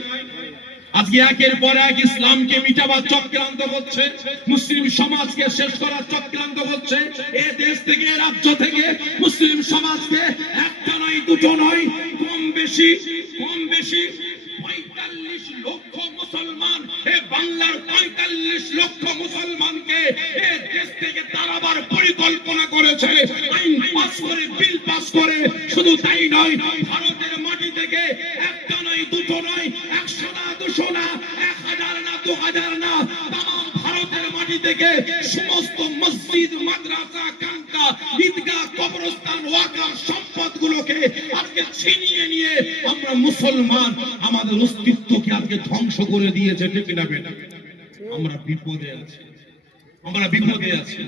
আজকে একের পর এক ইসলামকে মিটাবার চক্রান্ত করছে, মুসলিম সমাজকে শেষ করার চক্রান্ত করছে। এই দেশ থেকে, রাজ্য থেকে মুসলিম সমাজকে একটা নয়, দুটো নয়, কম বেশি 45 লক্ষ মুসলমান, এই বাংলার 45 লক্ষ মুসলমানকে এই দেশ থেকে তাড়াবার পরিকল্পনা করেছে। আইন পাস করে, বিল পাস করে। শুধু তাই নয়, ভারতের মাটি থেকে একটা নয়, দুটো নয়, 100 না, 200 না, 1000 না, 2000 না, তাম ভারতের মাটি থেকে সমস্ত মসজিদ, মাদ্রাসা, খানকা, ঈদগাহ, কবরস্থান, ওয়াকফ সম্পদগুলোকে আজকে ছিনিয়ে নিয়ে আমরা মুসলমান আমাদের অস্তিত্বকে আজকে ধ্বংস করে দিয়েছে। ঠিক না বেটা? আমরা বিপদে আছি, আমরা বিপদে আছি।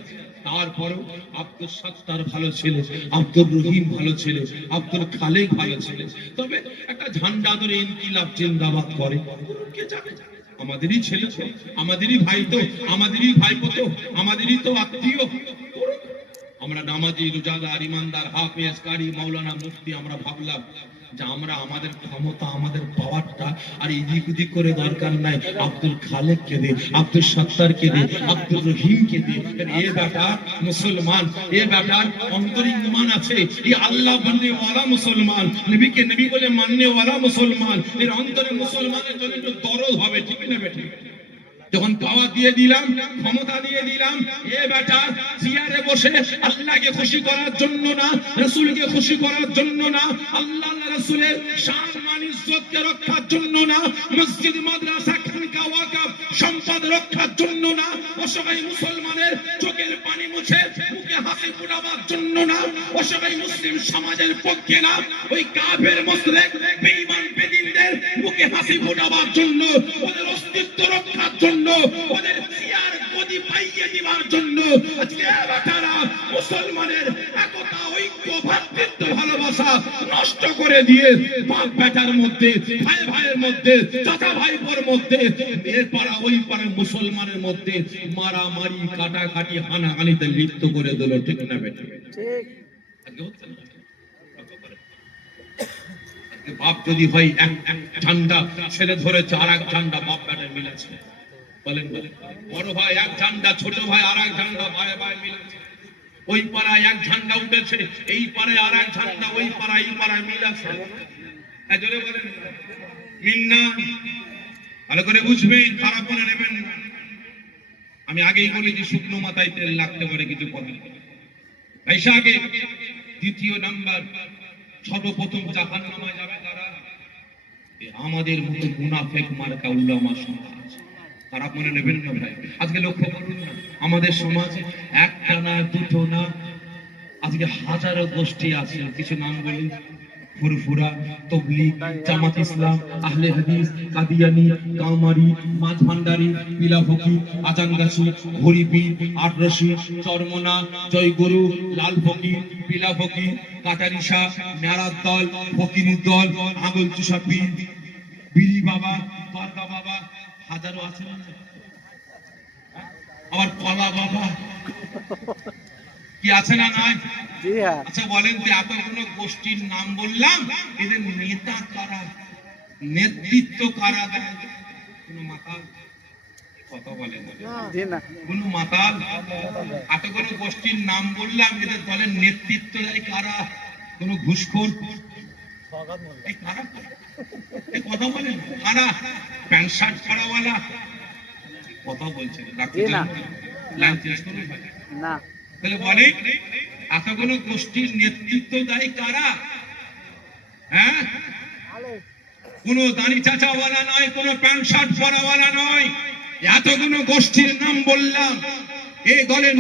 তারপরেও আব্দুল সত্তার ভালো ছেলে, আব্দুর রহিম ভালো ছেলে, আব্দুল খালেক ভালো ছেলে, তবে একটা ঝান্ডা ধরে ইনকিলাব জিন্দাবাদ করে। কে জানে? আমাদেরই ছেলে তো, আমাদেরই ভাই তো, আমাদেরই ভাইপো তো, আমাদেরই তো আত্মীয়। আমরা নামাজি, রোজাদার, ইমানদার, হাফেজ, কারি, মাওলানা, মুফতি, আমরা ভাবলাম যে আমরা আমাদের ক্ষমতা, আমাদের পাওয়ারটা আর এদিক ওদিক করে দরকার নাই, আব্দুল খালেককে দে, আব্দুল সত্তারকে দে, আব্দুল রহিমকে দে। এ বেটা মুসলমান, এ বেটার অন্তরে ঈমান আছে, এ আল্লাহ মাননেওয়ালা মুসলমান, নবীকে নবী বলে মাননেওয়ালা মুসলমান, এর অন্তরে মুসলমানের জন্য একটু দরদ হবে। ঠিক না বেটা? যখন পাওয়া দিয়ে দিলাম, ক্ষমতা দিয়ে দিলাম, এ বেটা চেয়ারে বসে আল্লাহকে খুশি করার জন্য না, রাসূলকে খুশি করার জন্য না, আল্লাহ রাসূলের শান মান ইজ্জতকে রক্ষার জন্য না, মসজিদ, মাদ্রাসা, খানকা ওয়াকফ সম্পদ রক্ষার জন্য না, অসহায় মুসলমানের চোখের পানি মুছে মুখে হাসি ফোটাবার জন্য না, অসহায় মুসলিম সমাজের পক্ষে না, ওই কাফের মুশরিক বেঈমান বেদিনদের মুখে হাসি ফোটাবার জন্য, ওদের অস্তিত্ব রক্ষার জন্য, ওদের চেয়ার গদি পাইয়ে দিবার জন্য আজকে বাটারা মুসলমানের একতা, ঐক্য, ভ্রাতৃত্ব, ভালোবাসা নষ্ট করে দিয়ে বাপ বেটার মধ্যে, ভাই ভাইয়ের মধ্যে, চাচা ভাইপোর মধ্যে, এর পাড়া ওই পাড়ার মুসলমানের মধ্যে মারামারি, কাটাকাটি, হানাহানিতে লিপ্ত করে দিল। ঠিক না বেটা? ঠিক। বাপ যদি হয় এক ঝান্ডা, ছেলে ধরেছে আর এক ঝান্ডা, বাপ বেটার মিলেছে, বলেন বলেন, বড় ভাই এক ঝান্ডা, ছোট ভাই আর এক ঝান্ডা, ভাই ভাই মিলেছে, ওই পাড়ায় এক ঝান্ডা উঠেছে, এই পাড়ায় আর এক ঝান্ডা, ওই পাড়ায় এই পাড়ায় মিল আছে। জোরে বলেন মিল না? ভালো করে বুঝবেন, খারাপ করে নেবেন না। আমি আগেই বলি যে শুকনো মাথায় তেল লাগতে পারে কিছু কথা। বৈশাখে দ্বিতীয় নাম্বার, সর্বপ্রথম জাহান্নামে যাবে তারা আমাদের মতো মুনাফিক মার্কা উলামা সমাজ। খারাপ মনে নেবেন না ভাই। আজকে লক্ষ্য করুন না, আমাদের সমাজে একটা না, দুটো না, আজকে হাজারো গোষ্ঠী আছে। কিছু নাম বলি: ফুরফুরা, তবলিগ, জামাত ইসলাম, আহলে হাদিস, কাদিয়ানি, কামারি, মাঝ ভান্ডারি, পিলাফকি, আজানগাছি, হরিপি, আটরশি, চরমনা, জয়গুরু, লাল ফকির, পিলাফকি, কাটারিসা, মেরাত দল, ফকির দল, আঙুল চুষাপি, বিড়ি বাবা, দরগা বাবা, হাজারো আছে। আবার কলা বাবা কি আছে না নাই? আচ্ছা বলেন তো, এতগুলো গোষ্ঠীর নাম বললাম, এদের নেতা কারা, নেতৃত্ব কারা দেয়? কোন মাতাল? কথা বলেন না, কোন মাতাল? এতগুলো গোষ্ঠীর নাম বললাম, এদের দলের নেতৃত্ব দেয় কারা? কোন ঘুষখোর? কথা বলেন কারা? প্যান্ট শার্ট পরাওয়ালা? কথা বলছেন না? তাহলে বলে এতগুলো গোষ্ঠীর নেতৃত্ব দেয় কারা? হ্যাঁ, কোন দাড়ি চাচাওয়ালা নয়, কোন প্যান্ট শার্ট পরাওয়ালা নয়। এতগুলো গোষ্ঠীর নাম বললাম, এই দলের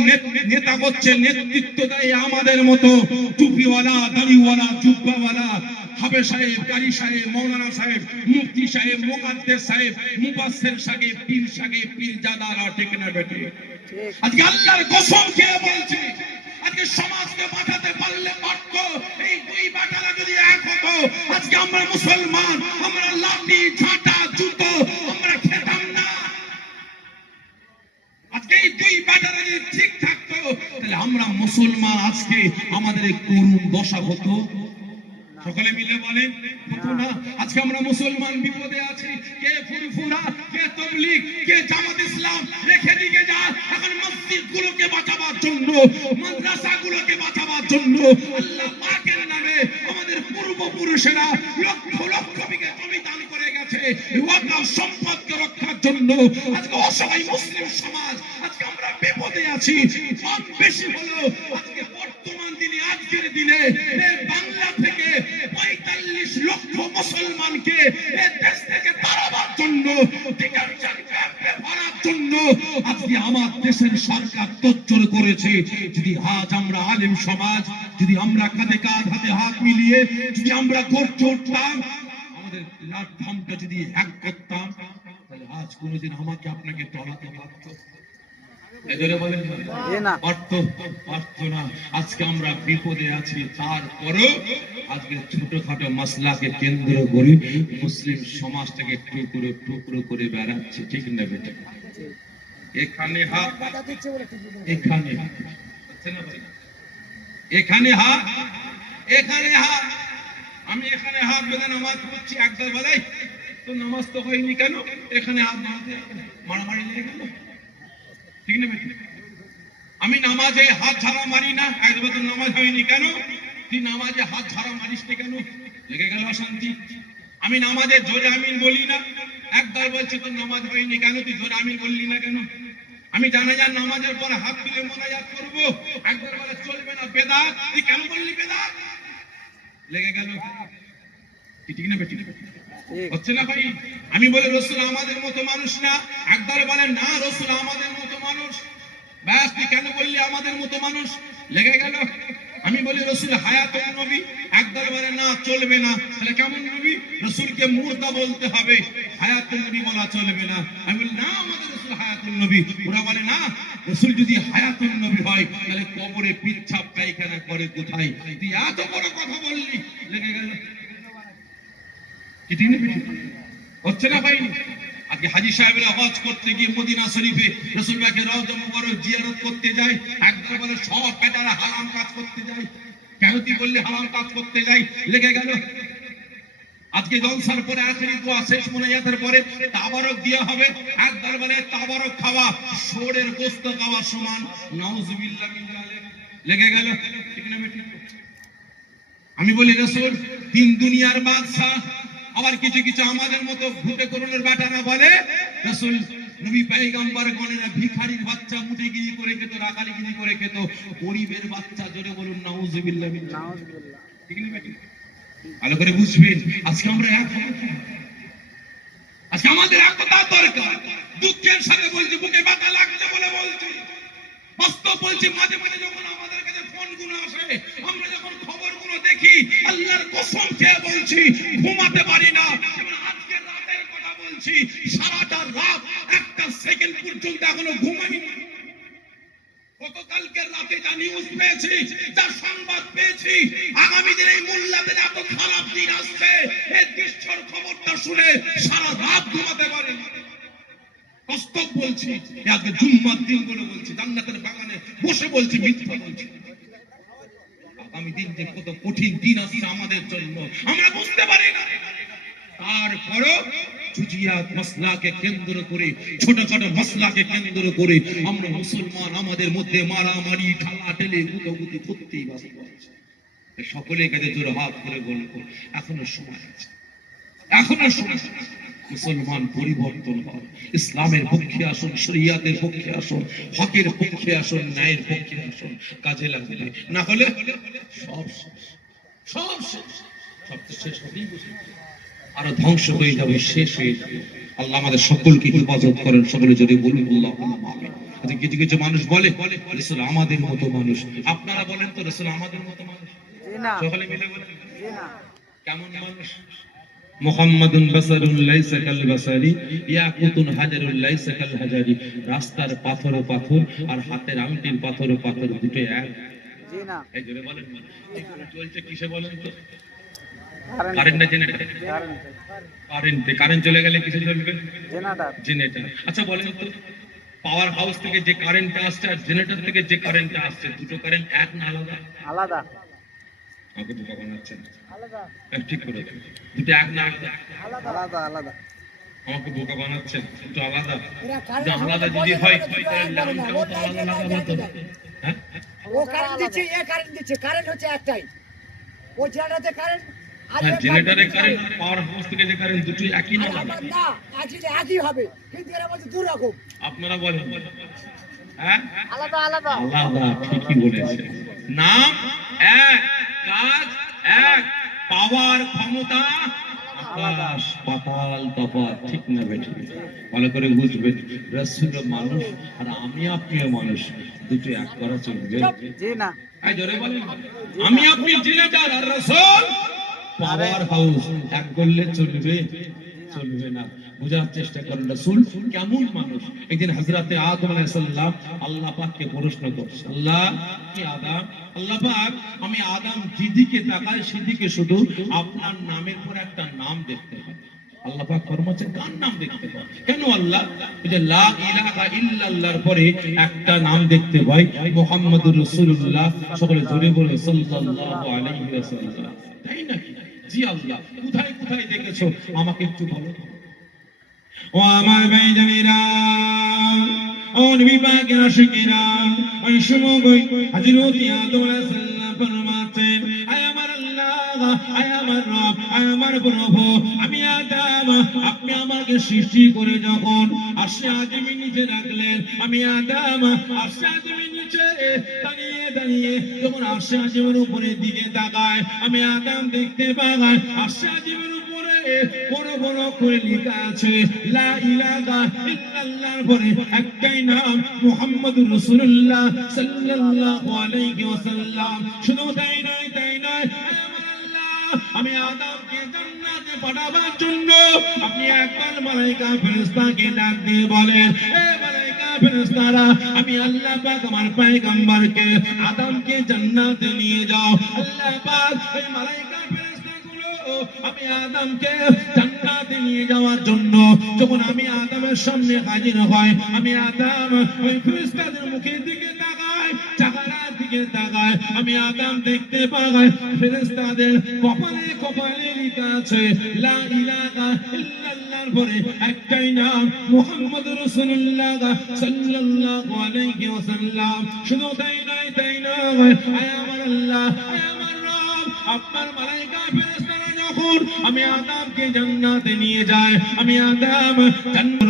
নেতা করছে, নেতৃত্ব দেয় আমাদের মতো টুপিওয়ালা, দাড়িওয়ালা, জুব্বাওয়ালা, হাফেজ সাহেব, কারি সাহেব, মৌলানা সাহেব, মুফতি সাহেব, মুকাদ্দেস সাহেব, মুফাসসির সাহেব, পীর সাহেব, পীরজাদারা। ঠিক না বেটি? আজকে আল্লাহর কসম খেয়ে বলছি, আজকে সমাজকে বাঁচাতে পারলে পারত, এই দুই বাটারা যদি এক হতো, আজকে আমরা মুসলমান, আমরা লাঠি, ঝাঁটা, জুতো আমরা খেতাম না। আজকে এই দুই বাটারা যদি ঠিক থাকতো, তাহলে আমরা মুসলমান আজকে আমাদের করুণ দশা হতো? সকলে মিলে বলেন হতো না? আজকে আমরা মুসলমান বিপদে আছি। কে ফুরফুরা, কে তবলিগ, কে জামাত ইসলাম রেখে দিকে যায় এখন মসজিদ গুলোকে বাঁচাবার জন্য, মাদ্রাসা গুলোকে বাঁচাবার জন্য। আল্লাহ পাকের নামে আমাদের পূর্বপুরুষেরা লক্ষ লক্ষ বিঘা জমি দান করে গেছে ওয়াকফ সম্পদকে রক্ষার জন্য। আজকে অসহায় মুসলিম সমাজ, আজকে আমরা বিপদে আছি। কম বেশি হলো আজকে বর্তমান দিনে, আজকের দিনে বাংলা থেকে 45 লক্ষ মুসলমানকে দেশ থেকে তাড়াবার জন্য, ডিটেনশন ক্যাম্পে ভরার জন্য আজকে আমার দেশের সরকার তোড়জোড় করেছে। যদি আজ আমরা আলেম সমাজ, যদি আমরা কাঁধে কাঁধ, হাতে হাত মিলিয়ে যদি আমরা গর্জে উঠতাম, আমাদের প্ল্যাটফর্মটা যদি হ্যাক করতাম, তাহলে আজ কোনোদিন আমাকে আপনাকে টলাতে পারত? আজকে আমরা বিপদে আছি, তারপরও আজকে ছোটখাটো মাসলাকে কেন্দ্র করে মুসলিম সমাজটাকে টুকরো টুকরো করে বেড়াচ্ছে। ঠিক না বেটা? এখানে হাত, এখানে এখানে হাত, এখানে হাত। আমি এখানে হাত বেঁধে নামাজ পড়ছি, একদল বলে তো নামাজ তো হয়নি কেন? এখানে হাত মারামারি লেগে গেল। ঠিক না? আমি নামাজে হাত ঝাড়া মারি না, একবার নামাজ হয়নি কেন? তুই নামাজে হাত ঝাড়া মারিস না কেন? লেগে গেল অশান্তি। আমি নামাজে জোরে আমিন বলি না, একবার বলছে তোর নামাজ হয়নি কেন? তুই জোরে আমিন বললি না কেন? আমি জানাজার নামাজের পর হাত তুলে মোনাজাত করব, একবার বলে চলবে না, বেদাত। তুই কেন বললি বেদাত? লেগে গেল। ঠিক না বেটি? হচ্ছে না ভাই? আমি বলি রাসূল আমাদের মতো মানুষ না, একদল বলেন না রাসূল আমাদের মতো মানুষ। ব্যাস তুই কেন বললি আমাদের মতো মানুষ? লেগে গেল। আমি বলি রাসূল হায়াতুন নবী, একদল বলে না চলবে না। তাহলে কেমন নবী? রাসূলকে মুর্দা বলতে হবে, হায়াতুন নবী বলা চলবে না। আমি বলি না আমাদের রাসূল হায়াতুন নবী। ওরা বলে না রাসূল যদি হায়াতুন নবী হয় তাহলে কবরে পিচ্ছাপ পায়খানা করে কোথায়? তুই এত বড় কথা বললি, লেগে গেল। কি ঠিক না? হচ্ছে না ভাই? আজকে হাজী সাহেবরা হজ করতে গিয়ে মদিনা শরীফে রাসূল পাকের রওজা মুবারক জিয়ারত করতে যায়, একদল বলে সব বেটারা হারাম কাজ করতে যায়। কেন তুই বললি হারাম কাজ করতে যাই? লেগে গেল। আজকে জলসার পরে আখেরি দোয়া শেষ মুনাজাতের পরে তাবারক দেওয়া হবে, একদল বলে তাবারক খাওয়া শুয়োরের গোশত খাওয়া সমান। নাউজুবিল্লাহ মিন যালিক। লেগে গেল। ঠিক না বেটি? আমি বলি রাসূল তিন দুনিয়ার বাদশা। আবার কিছু কিছু আমাদের মতো ভূতে করুণের বেটারা বলে রাসূল নবী পয়গম্বর গণেরা ভিখারির বাচ্চা মুঠিগিরি করে খেত, রাখালিগিরি করে খেত, গরিবের বাচ্চা। জোরে বলুন নাউজুবিল্লাহ মিন যালিক। ঠিক না বেটি? ভালো করে বুঝবেন। আজকে আমরা এক হব, আজকে আমাদের একতা দরকার। দুঃখের সাথে বলছি, বুকে ব্যথা লাগছে বলে বলছি, বাস্তব বলছি। মাঝে মাঝে যখন আমাদের কাছে ফোনগুলো আসে, আমরা যখন খবরগুলো দেখি, আল্লাহর কসম খেয়ে বলছি ঘুমাতে পারি না। যেমন আজকে রাতের কথা বলছি, সারাটা রাত একটা সেকেন্ড পর্যন্ত এখনো ঘুমাইনি। গতকালকে রাতে যা নিউজ পেয়েছি, যা সংবাদ পেয়েছি, আগামী দিনে মোল্লাদের এত খারাপ দিন আসছে, এই দৃশ্যর খবরটা শুনে সারা রাত ঘুমাতে পারি না। বাস্তব বলছি, আজকে জুম্মার দিন বলে বলছি, জান্নাতের বাগানে বসে বলছি, মিথ্যা বলছি। আগামী দিন যে কত কঠিন দিন আসছে আমাদের জন্য আমরা বুঝতে পারি না। তারপরও জুজিয়াত মাসলাকে কেন্দ্র করে, ছোটখাটো মাসলাকে কেন্দ্র করে আমরা মুসলমান আমাদের মধ্যে মারামারি ঠেলাঠেলি গুতাগুতি করতেই ব্যস্ত আছি। সকলের কাছে জোরে হাত করে বলবো এখনো সময় আছে, এখনো সময় আছে। মুসলমান পরিবর্তন হয়, ইসলামের পক্ষে আসুন, শরিয়াতের পক্ষে আসুন, হকের পক্ষে আসুন, ন্যায়ের পক্ষে আসুন, কাজে লাগবে। না হলে সব শেষ, সব শেষ, সব তো শেষ হবেই, আরো ধ্বংস হয়ে যাবে, শেষ হয়ে যাবে। আল্লাহ আমাদের সকলকে হেফাজত করেন। সকলে যদি বলুন আল্লাহুম্মা আমিন। কিছু কিছু মানুষ বলে রাসূল আমাদের মতো মানুষ। আপনারা বলেন তো রাসূল আমাদের মতো মানুষ? জি না। সকলে মিলে বলেন জি না। কেমন মানুষ? মুহাম্মাদুন বাসারুন লাইসা কাল বাসারি, ইয়াকুতুন হাজারুন লাইসা কাল হাজারি। রাস্তার পাথর ও পাথর আর হাতের আংটির পাথর ও পাথর দুটো এক। জি না। এই জোরে বলেন না। এগুলো চলছে কিসে বলেন তো? কারেন্ট না জেনারেটর? কারেন্ট চলে গেলে কিসে চলবে? জেনারেটর। আচ্ছা বলেন তো, পাওয়ার হাউস থেকে যে কারেন্ট আসছে আর জেনারেটর থেকে যে কারেন্ট আসছে, দুটো কারেন্ট এক না আলাদা? আলাদা। আমাকে বোকা বানাচ্ছেন? আলাদা। ঠিক করে দেন, দুটো এক না আলাদা? আলাদা আলাদা। আমাকে বোকা বানাচ্ছেন? দুটো আলাদা। আলাদা যদি হয় তাহলে ল্যাম্পটাও তো আলাদা লাগাবো তো। হ্যাঁ, ও কারেন্ট দিচ্ছে, এ কারেন্ট দিচ্ছে, কারেন্ট হচ্ছে একটাই। ও জেনারেটরে কারেন্ট জেনারেটরে কারেন্ট আর পাওয়ার হাউস থেকে যে কারেন্ট দুটোই একই না? না, আসলে একই হবে, কিন্তু এর মধ্যে দুই রকম। আপনারা বলেন হ্যাঁ, আলাদা আলাদা। আলাদা, ঠিকই বলেছেন। নাম এক, কাজ এক, পাওয়ার ক্ষমতা আকাশ পাতাল তফাৎ। ঠিক না বেঠিক? ভালো করে বুঝবেন। রাসূল মানুষ আর আমি আপনিও মানুষ, দুটো এক করা চলবে? জি না। এই জোরে বলেন, আমি আপনি জেনারেটর আর রাসূল পাওয়ার হাউস, এক করলে চলবে? চলবে না। বোঝার চেষ্টা করেন রাসূল কেমন মানুষ। একদিন হযরতে আদম আলাইহিস সালাম আল্লাহ পাককে প্রশ্ন করছে, আল্লাহ কি আদম, আল্লাহ পাক আমি আদম যেদিকে তাকাই সেদিকে শুধু আপনার নামের পর একটা নাম দেখতে পাই। আল্লাহ পাক ফরমাচ্ছেন কার নাম দেখতে পাই? কেন আল্লাহ? যে লা ইলাহা ইল্লাল্লাহর পরে একটা নাম দেখতে পাই, মুহাম্মাদুর রাসূলুল্লাহ। সকলে জোরে বলে সাল্লাল্লাহু আলাইহি ওয়াসাল্লাম। তাই নাকি? জি আল্লাহ। কোথায় কোথায় দেখেছো আমাকে একটু বলো। ও আমার ভাইজানেরা, ও নবী পাকের আশিকেরা, ওই সময় হযরত আদম আলাইহিস সালাম ফরমাচ্ছেন, আয় আমার আল্লাহ আয় আমার রব, আয় আমার প্রভু, আমি আদম, আপনি আমাকে সৃষ্টি করে যখন আরশে আজিমের নিচে রাখলেন, আমি আদম আরশে আজিমের নিচে দাঁড়িয়ে দাঁড়িয়ে যখন আরশে আজিমের উপরের দিকে তাকায়, আমি আদম দেখতে পাই আরশে আজিমের উপরে বড় বড় করে লেখা আছে লা ইলাহা ইল্লাল্লাহর পরে একটাই নাম মুহাম্মদুর রাসূলুল্লাহ সাল্লাল্লাহু আলাইহি ওয়াসাল্লাম। শুধু তাই নয়, তাই নয়, আমার আল্লাহ আমি আদমকে জান্নাতে পাঠাবার জন্য আপনি একবার মালায়েকা ফেরেশতাকে ডাক দিয়ে বলেন, এ মালায়েকা ফেরেশতারা, আমি আল্লাহ পাক আমার পয়গম্বরকে আদমকে জান্নাতে নিয়ে যাও। আল্লাহ পাক এই মালায়েকা ফেরেশতাগুলো আমি আদমকে জান্নাতে নিয়ে যাওয়ার জন্য যখন আমি আদমের সামনে হাজির হয়, আমি আদম ওই ফেরেশতাদের মুখের দিকে তাকাই, চেহারার দিকে তাকাই, আমি আদম দেখতে পাই ফেরেশতাদের কপালে কপালে লেখা আছে লা ইলাহা ইল্লাল্লাহর পরে একটাই নাম মুহাম্মদুর রাসূলুল্লাহ সাল্লাল্লাহু আলাইহি ওয়াসাল্লাম। শুধু তাই নয়, তাই নয়, আয় আমার আল্লাহ, আয় আমার রব, আপনার মালায়েকা ফেরেশতারা যখন আমি আদমকে জান্নাতে নিয়ে যায়, আমি আদম জান্নাতে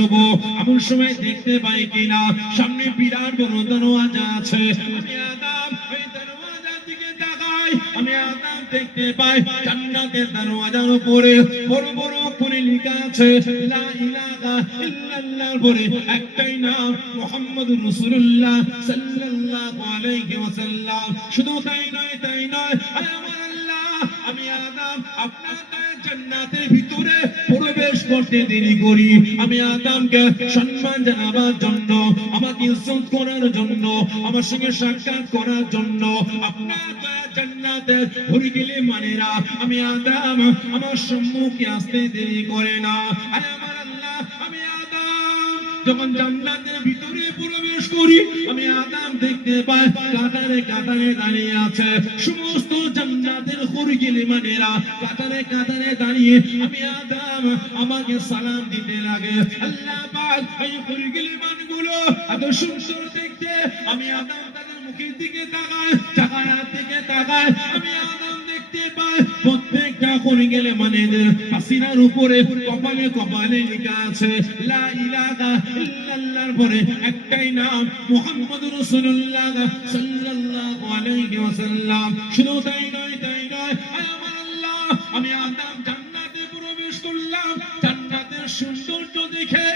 এমন সময় দেখতে পাই কিনা সামনে বিরাট বড় দরওয়াজা আছে, আমি আদম ওই দরওয়াজার দিকে তাকাই, আমি আদম দেখতে পাই জান্নাতের দরওয়াজার উপরে বড় বড় করে লেখা আছে লা ইলাহা ইল্লাল্লাহর পরে একটাই নাম মুহাম্মদুর রাসূলুল্লাহ সাল্লাল্লাহু আলাইহি ওয়াসাল্লাম। শুধু তাই নয়, তাই নয়, আমার আল্লাহ আমি আদম আপনার জান্নাতের ভিতরে প্রবেশ করতে দেরি করি, আমি আদমকে সম্মান জানাবার জন্য, আমাকে ইজ্জত করার জন্য, আমার সঙ্গে সাক্ষাৎ করার জন্য আপনার জান্নাতের হুরগিলি মানেরা আমি আদম আমার সম্মুখে আসতে দেরি করে না। আর আমার আল্লাহ আমি আদম যখন জান্নাতের ভিতরে প্রবেশ করি, আমি আদম দেখতে পাই কাতারে কাতারে দাঁড়িয়ে আছে সমস্ত জান্নাতের হুরগিলি মানেরা কাতারে কাতারে দাঁড়িয়ে, আমি আদম আমাকে সালাম দিতে লাগে। আল্লাহ পাক এই হুরগিলি মানগুলো এত সুন্দর দেখতে, আমি আদম তাদের মুখের দিকে তাকাই, চেহারার দিকে তাকাই, আমি আদম দেখতে পাই প্রত্যেকটা হুরগিলি মানেদের হাসিনার উপরে কপালে কপালে লেখা আছে লা ইলাহা ইল্লাল্লাহর পরে একটাই নাম মুহাম্মদুর রাসূলুল্লাহ সাল্লাল্লাহু আলাইহি ওয়াসাল্লাম। শুধু তাই নয়, তাই নয়, আমার আল্লাহ আমি আদম জান্নাতে প্রবেশ করলাম, জান্নাতের সৌন্দর্য দেখে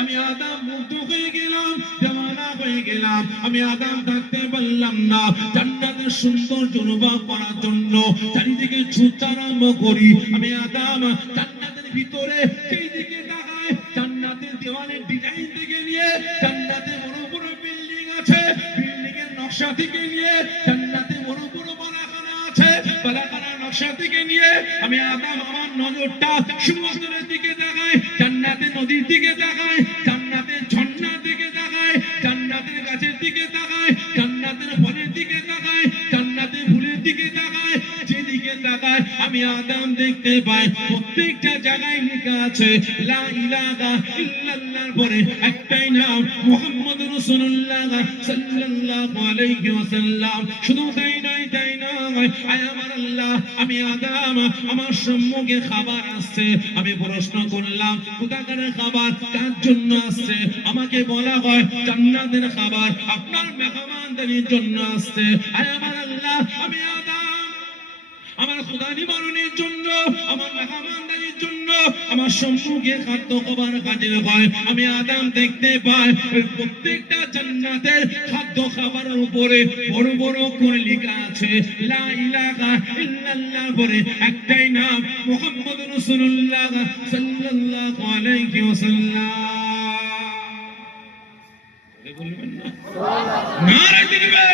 আমি আদম মুগ্ধ হয়ে গেলাম, দেওয়ানা হয়ে গেলাম, আমি আদম থাকতে পারলাম না, জান্নাতের সৌন্দর্য অনুভব করার জন্য চারিদিকে ছুটতে আরম্ভ করি, আমি আদম জান্নাতের ভিতরে সেই দিকে তাকাই, জান্নাতের দেওয়ালের ডিজাইন থেকে নিয়ে জান্নাতে বড় বড় বিল্ডিং আছে, বিল্ডিং এর নকশা থেকে নিয়ে জান্নাতে বড় বড় বালাখানা আছে, বালাখানার নকশা থেকে নিয়ে আমি আদম আমার নজরটা সমুদ্রের দিকে তাকাই, জান্নাতের নদীর দিকে তাকাই, জান্নাতের ঝর্ণার দিকে তাকাই, জান্নাতের গাছের দিকে তাকাই, জান্নাতের ফলের দিকে তাকাই, জান্নাতের ফুলের দিকে তাকাই, যেদিকে তাকাই আমি আদম দেখতে পাই প্রত্যেকটা জায়গায় লেখা আছে লা ইলাহা ইল্লাল্লাহর পরে একটাই নাম মুহাম্মদুর রাসূলুল্লাহ সাল্লাল্লাহু আলাইহি ওয়াসাল্লাম। শুধু তাই নয়, তাই নয়, আয় আমার আল্লাহ আমি আদম আমার সম্মুখে খাবার আসছে, আমি প্রশ্ন করলাম কোথাকার খাবার, কার জন্য আসছে, আমাকে বলা হয় জান্নাতের খাবার আপনার মেহমানদারির জন্য আসছে। আয় আমার আল্লাহ আমি আদম আমার খোদা নিবারণের জন্য, আমার মেহমানদারির জন্য আমার সম্মুখে খাদ্য খাবার হাজির হয়, আমি আদম দেখতে পাই প্রত্যেকটা জান্নাতের খাদ্য খাবারের উপরে বড় বড় করে লেখা আছে লা ইলাহা ইল্লাল্লাহর পরে একটাই নাম মুহাম্মদুর রাসূলুল্লাহ সাল্লাল্লাহু আলাইহি ওয়াসাল্লাম। বলবেন না নারে দিবে,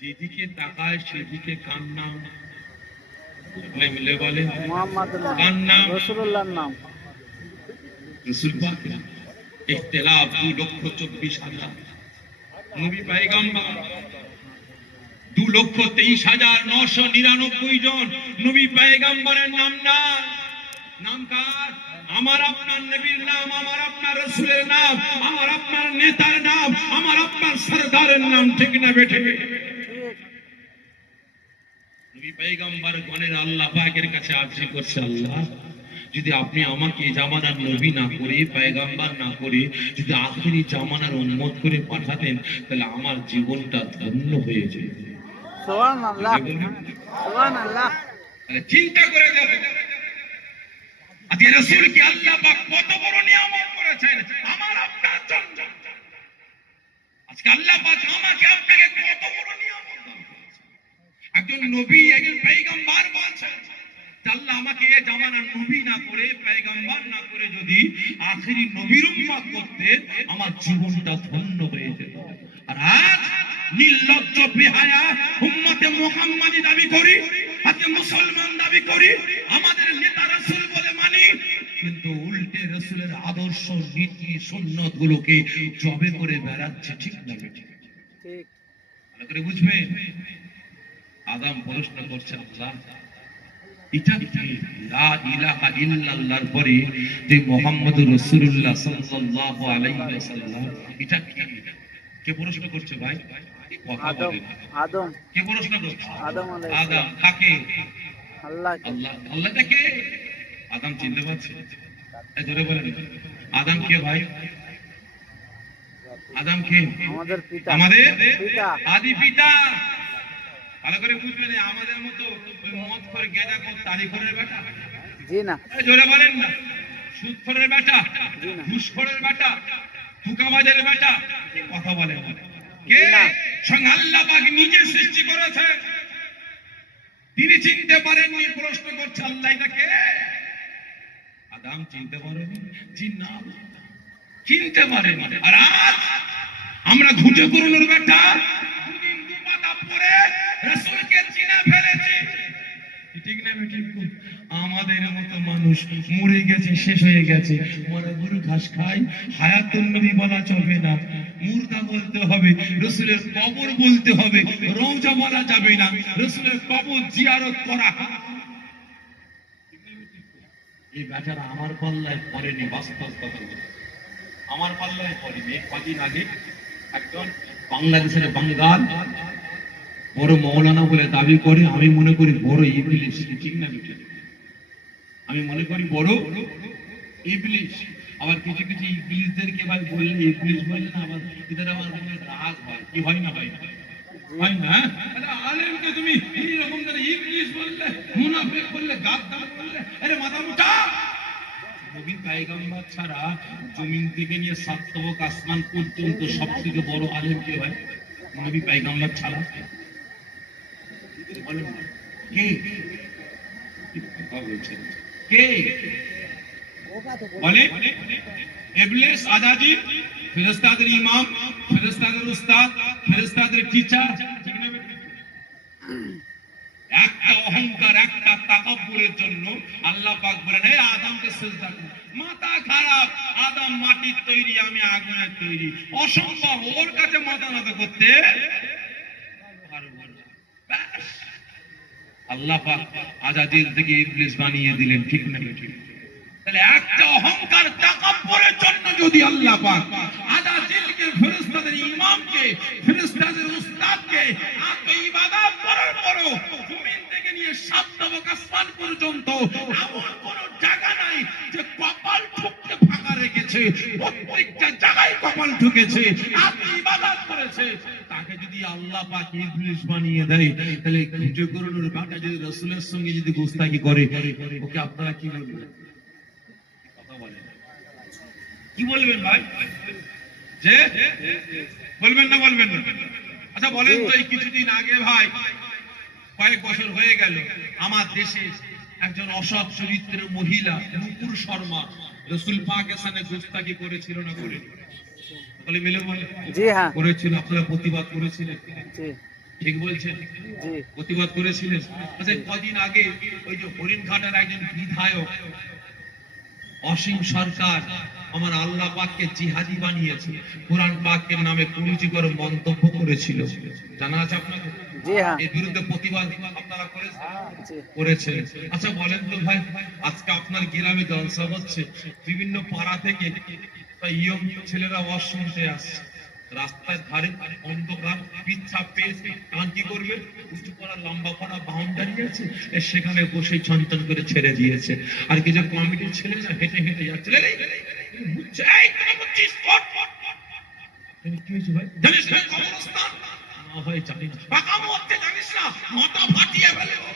যেদিকে তাকায় সেদিকে কান্না, মিলে বলে কান্না রাসূলুল্লাহর নাম, রাসূল পাক ইখতিলাফ 2,24,000 নবী পয়গম্বর, 2,23,999 জন নবী পয়গম্বরের নাম না, নাম কার? আমার আপনার নবীর নাম, আমার আপনার রাসূলের নাম, আমার আপনার নেতার নাম, আমার আপনার সরদারের নাম, ঠিক না বেঠে? নবী পয়গম্বর গণের আল্লাহ পাকের কাছে আরজি করছে, আল্লাহ যদি আপনি আমাকে জামানার নবী না করে পয়গম্বর না করে যদি আখেরি জামানার উম্মত করে পাঠাতেন তাহলে আমার জীবনটা ধন্য হয়ে যেত। সুবহানাল্লাহ, সুবহানাল্লাহ। তাহলে চিন্তা করে দেখো আজকে রাসূলকে আল্লাহ পাক কত বড় নিয়ামত করেছেন আমার আপনার জন্য। আজকে আল্লাহ পাক আমাকে আপনাকে কত বড় নিয়ামত দান করেছেন। একজন নবী একজন পয়গম্বর বলছেন আল্লাহ আমাকে এই জামানার নবী না করে পয়গম্বর না করে যদি আখেরি নবীর উম্মত করতে আমার জীবনটা ধন্য হয়ে যেত। আর আজ নির্লজ্জ বেহায়া উম্মতে মুহাম্মাদি দাবি করি, আজকে মুসলমান দাবি করি, আমাদের নেতা রাসূল বলে মানি, কিন্তু উল্টে রাসূলের আদর্শ নীতি সুন্নাত গুলোকে জবে করে বেড়াচ্ছে। ঠিক না বেঠিক? ঠিক। ভালো করে বুঝবেন। আদম প্রশ্ন করছে আল্লাহ এটা কি লা ইলাহা ইল্লাল্লাহর পরে যে মুহাম্মদুর রাসূলুল্লাহ সাল্লাল্লাহু আলাইহি ওয়াসাল্লাম এটা কি? কে প্রশ্ন করছে ভাই? কথা বলেন। আদম। কে প্রশ্ন করছে? আদম আলাইহিস সালাম। আদম কাকে? আল্লাহ। আল্লাহ। আল্লাহটা কে? আদম চিনতে পারছে? এই জোরে বলেন। আদম কে ভাই? আদম কে? আমাদের পিতা। আমাদের পিতা। আদি পিতা। ভালো করে বুঝবেন আমাদের মতো ওই মদ করে গেঁজা কর তারিখের বেটা? জি না। জোরে বলেন না। সুদখোরের বেটা, জি না। ঘুষখোরের বেটা, ধোঁকাবাজের বেটা, কথা বলেন না। কে? স্বয়ং আল্লাহ পাক নিজে সৃষ্টি করেছে। তিনি চিনতে পারেননি, প্রশ্ন করছে আল্লাহ এটা কে? আদম চিনতে পারেনি? চিন্না চিনতে পারেনি। আর আজ আমরা ঘুটে করুনের বেটা দুদিন দুপাতা পরে রাসূলকে চিনে ফেলেছি। ঠিক না বেঠিক? আমাদের মতো মানুষ মরে গেছে, শেষ হয়ে গেছে, মরা গরু ঘাস খায়, হায়াতুন নবী বলা চলবে না, মুর্দা বলতে হবে, রাসূলের কবর বলতে হবে, রওজা বলা যাবে না, রাসূলের কবর জিয়ারত করা। এই বেচারা আমার পাল্লায় পড়েনি, বাস্তব কথা বলছি। আমার পাল্লায় পড়েনি। কদিন আগে একজন বাংলাদেশের বাঙ্গাল বড় মৌলানা বলে দাবি করে, আমি মনে করি বড় ইবলিশ। ঠিক না বেঠিক? আমি মনে করি বড় ইবলিশ। আবার কিছু কিছু ইবলিশদেরকে ভাই বললে, ইবলিশ বললে না আবার এদের আমার মনে রাগ হয়। কি হয় না ভাই? হয় না? আরে আলেমকে তুমি এই রকম করে ইবলিশ বললে, মুনাফিক বললে, গাদ্দার বললে, আরে মাথা মুটা। নবী পয়গম্বর ছাড়া জমিন থেকে নিয়ে সাত তবক আসমান পর্যন্ত সবথেকে বড় আলেম কে ভাই? নবী পয়গম্বর ছাড়া। বলেন না কে? কে বলে? ইবলিস আজাজি, ফেরেশতাদের ইমাম, ফেরেশতাদের উস্তাদ, ফেরেশতাদের টিচার। ঠিক না? একটা অহংকার, একটা তাকাব্বুরের জন্য আল্লাহ পাক বলেন হে আদমকে সিজদা কর। মাথা খারাপ, আদম মাটির তৈরি, আমি আগুনের তৈরি, অসম্ভব ওর কাছে মাথা নত করতে পারবো না। ব্যাস আল্লাহ পাক আজাজিল থেকে ইবলিস বানিয়ে দিলেন। ঠিক না বেঠিক? তাহলে একটা অহংকার তাকাব্বুরের জন্য যদি আল্লাহ পাক আজাজিলকে, ফেরেশতাদের ইমামকে, ফেরেশতাদের উস্তাদকে এত ইবাদত করার পরও জমিন থেকে নিয়ে সাত তবক আসমান পর্যন্ত এমন কোন জায়গা নাই যে কপাল ঠুকতে ফাঁকা রেখেছে, প্রত্যেকটা জায়গায় কপাল ঠুকেছে, এত ইবাদত করেছে। তাকে যদি আল্লাহ পাক ইবলিস বানিয়ে দেয় তাহলে খুঁজে করুনের বাটা যদি রাসূলের সঙ্গে যদি গোস্তাকি করে, ওকে আপনারা কি বলবেন? কি বলবেন ভাই? যে বলবেন না? বলবেন না? আচ্ছা বলেন তো, এই কিছুদিন আগে ভাই, কয়েক বছর হয়ে গেল, আমার দেশে একজন অসৎ চরিত্রের মহিলা নুপুর শর্মা রাসূল পাকের সামনে গোস্তাকি করেছিল না করে? বলে মিলে বলে জি হ্যাঁ করেছিল। আপনারা প্রতিবাদ করেছিলেন? জি ঠিক বলছেন? জি প্রতিবাদ করেছিলেন। আচ্ছা কদিন আগে ওই যে হরিণঘাটার একজন বিধায়ক অসীম সরকার আমার আল্লাহ পাককে জিহাদি বানিয়েছে, কোরআন পাকের নামে কুরুচিকর মন্তব্য করেছিল, জানা আছে আপনাদের? জি হ্যাঁ এর বিরুদ্ধে প্রতিবাদ আপনারা জি করেছেন। আচ্ছা বলেন তো ভাই, আজকে আপনার গ্রামে জলসা হচ্ছে, বিভিন্ন পাড়া থেকে ইয়ং ছেলেরা ওয়াজ শুনতে আসছে, রাস্তার ধারে অন্ধকার, পিচ্ছাপ পেয়েছে, কান কি করবে? উঁচু করা লম্বা করা বাউন্ডারি আছে, সেখানে বসে ছনছন করে ছেড়ে দিয়েছে। আর কিছু কমিটির ছেলে না হেঁটে হেঁটে যাচ্ছে, লে, লে, লে, লে, বুঝছে, এই তুমি বুঝছিস? ফট, ফট, ফট। কি হয়েছে ভাই? জানিস না কবরস্থান? না ভাই জানি না। পাকা মরতে জানিস না, মাথা ফাটিয়ে ফেলে ও।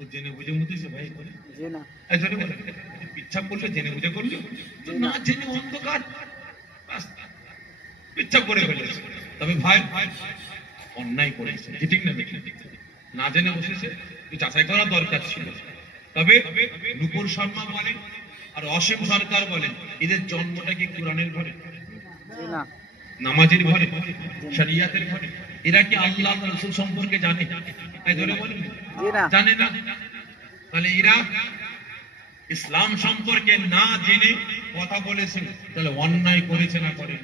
ও জেনে বুঝে মুতেছে ভাই করে? জি না, এই জন্য বলে, ইচ্ছা করলে জেনে বুঝে করলে, তো না জেনে অন্ধকার ব্যাস, ইচ্ছা করে ফেলেছে। তবে ভাই অন্যায় করেছে, কি ঠিক না বেঠিক? না জেনে বসেছে, একটু যাচাই করা দরকার ছিল। তবে নূপুর শর্মা বলেন আর অসীম সরকার বলেন, এদের জন্মটা কি কোরআনের ঘরে, জি না, নামাজের ঘরে, শরিয়াতের ঘরে? এরা কি আল্লাহ রাসূল সম্পর্কে জানে? তাই ধরে বলেন জি না, জানে না। তাহলে এরা ইসলাম সম্পর্কে না জেনে কথা বলেছে, তাহলে অন্যায় করেছে না করেন?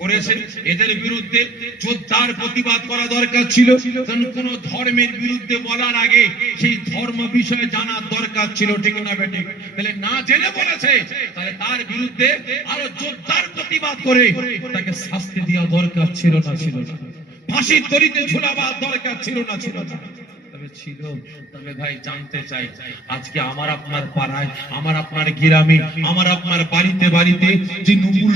করেছে। এদের বিরুদ্ধে যোদ্ধার প্রতিবাদ করা দরকার ছিল, কারণ কোন ধর্মের বিরুদ্ধে বলার আগে সেই ধর্ম বিষয়ে জানার দরকার ছিল, ঠিক না বেঠিক? তাহলে না জেনে বলেছে, তাহলে তার বিরুদ্ধে আরো যোদ্ধার প্রতিবাদ করে তাকে শাস্তি দেওয়া দরকার ছিল না ছিল না? ফাঁসির দড়িতে ঝুলাবার দরকার ছিল না ছিল না? তবে ছিল। তবে ভাই জানতে চাই, আজকে আমার আপনার পাড়ায়, আমার আপনার গ্রামে, আমার আপনার বাড়িতে বাড়িতে যে নূপুর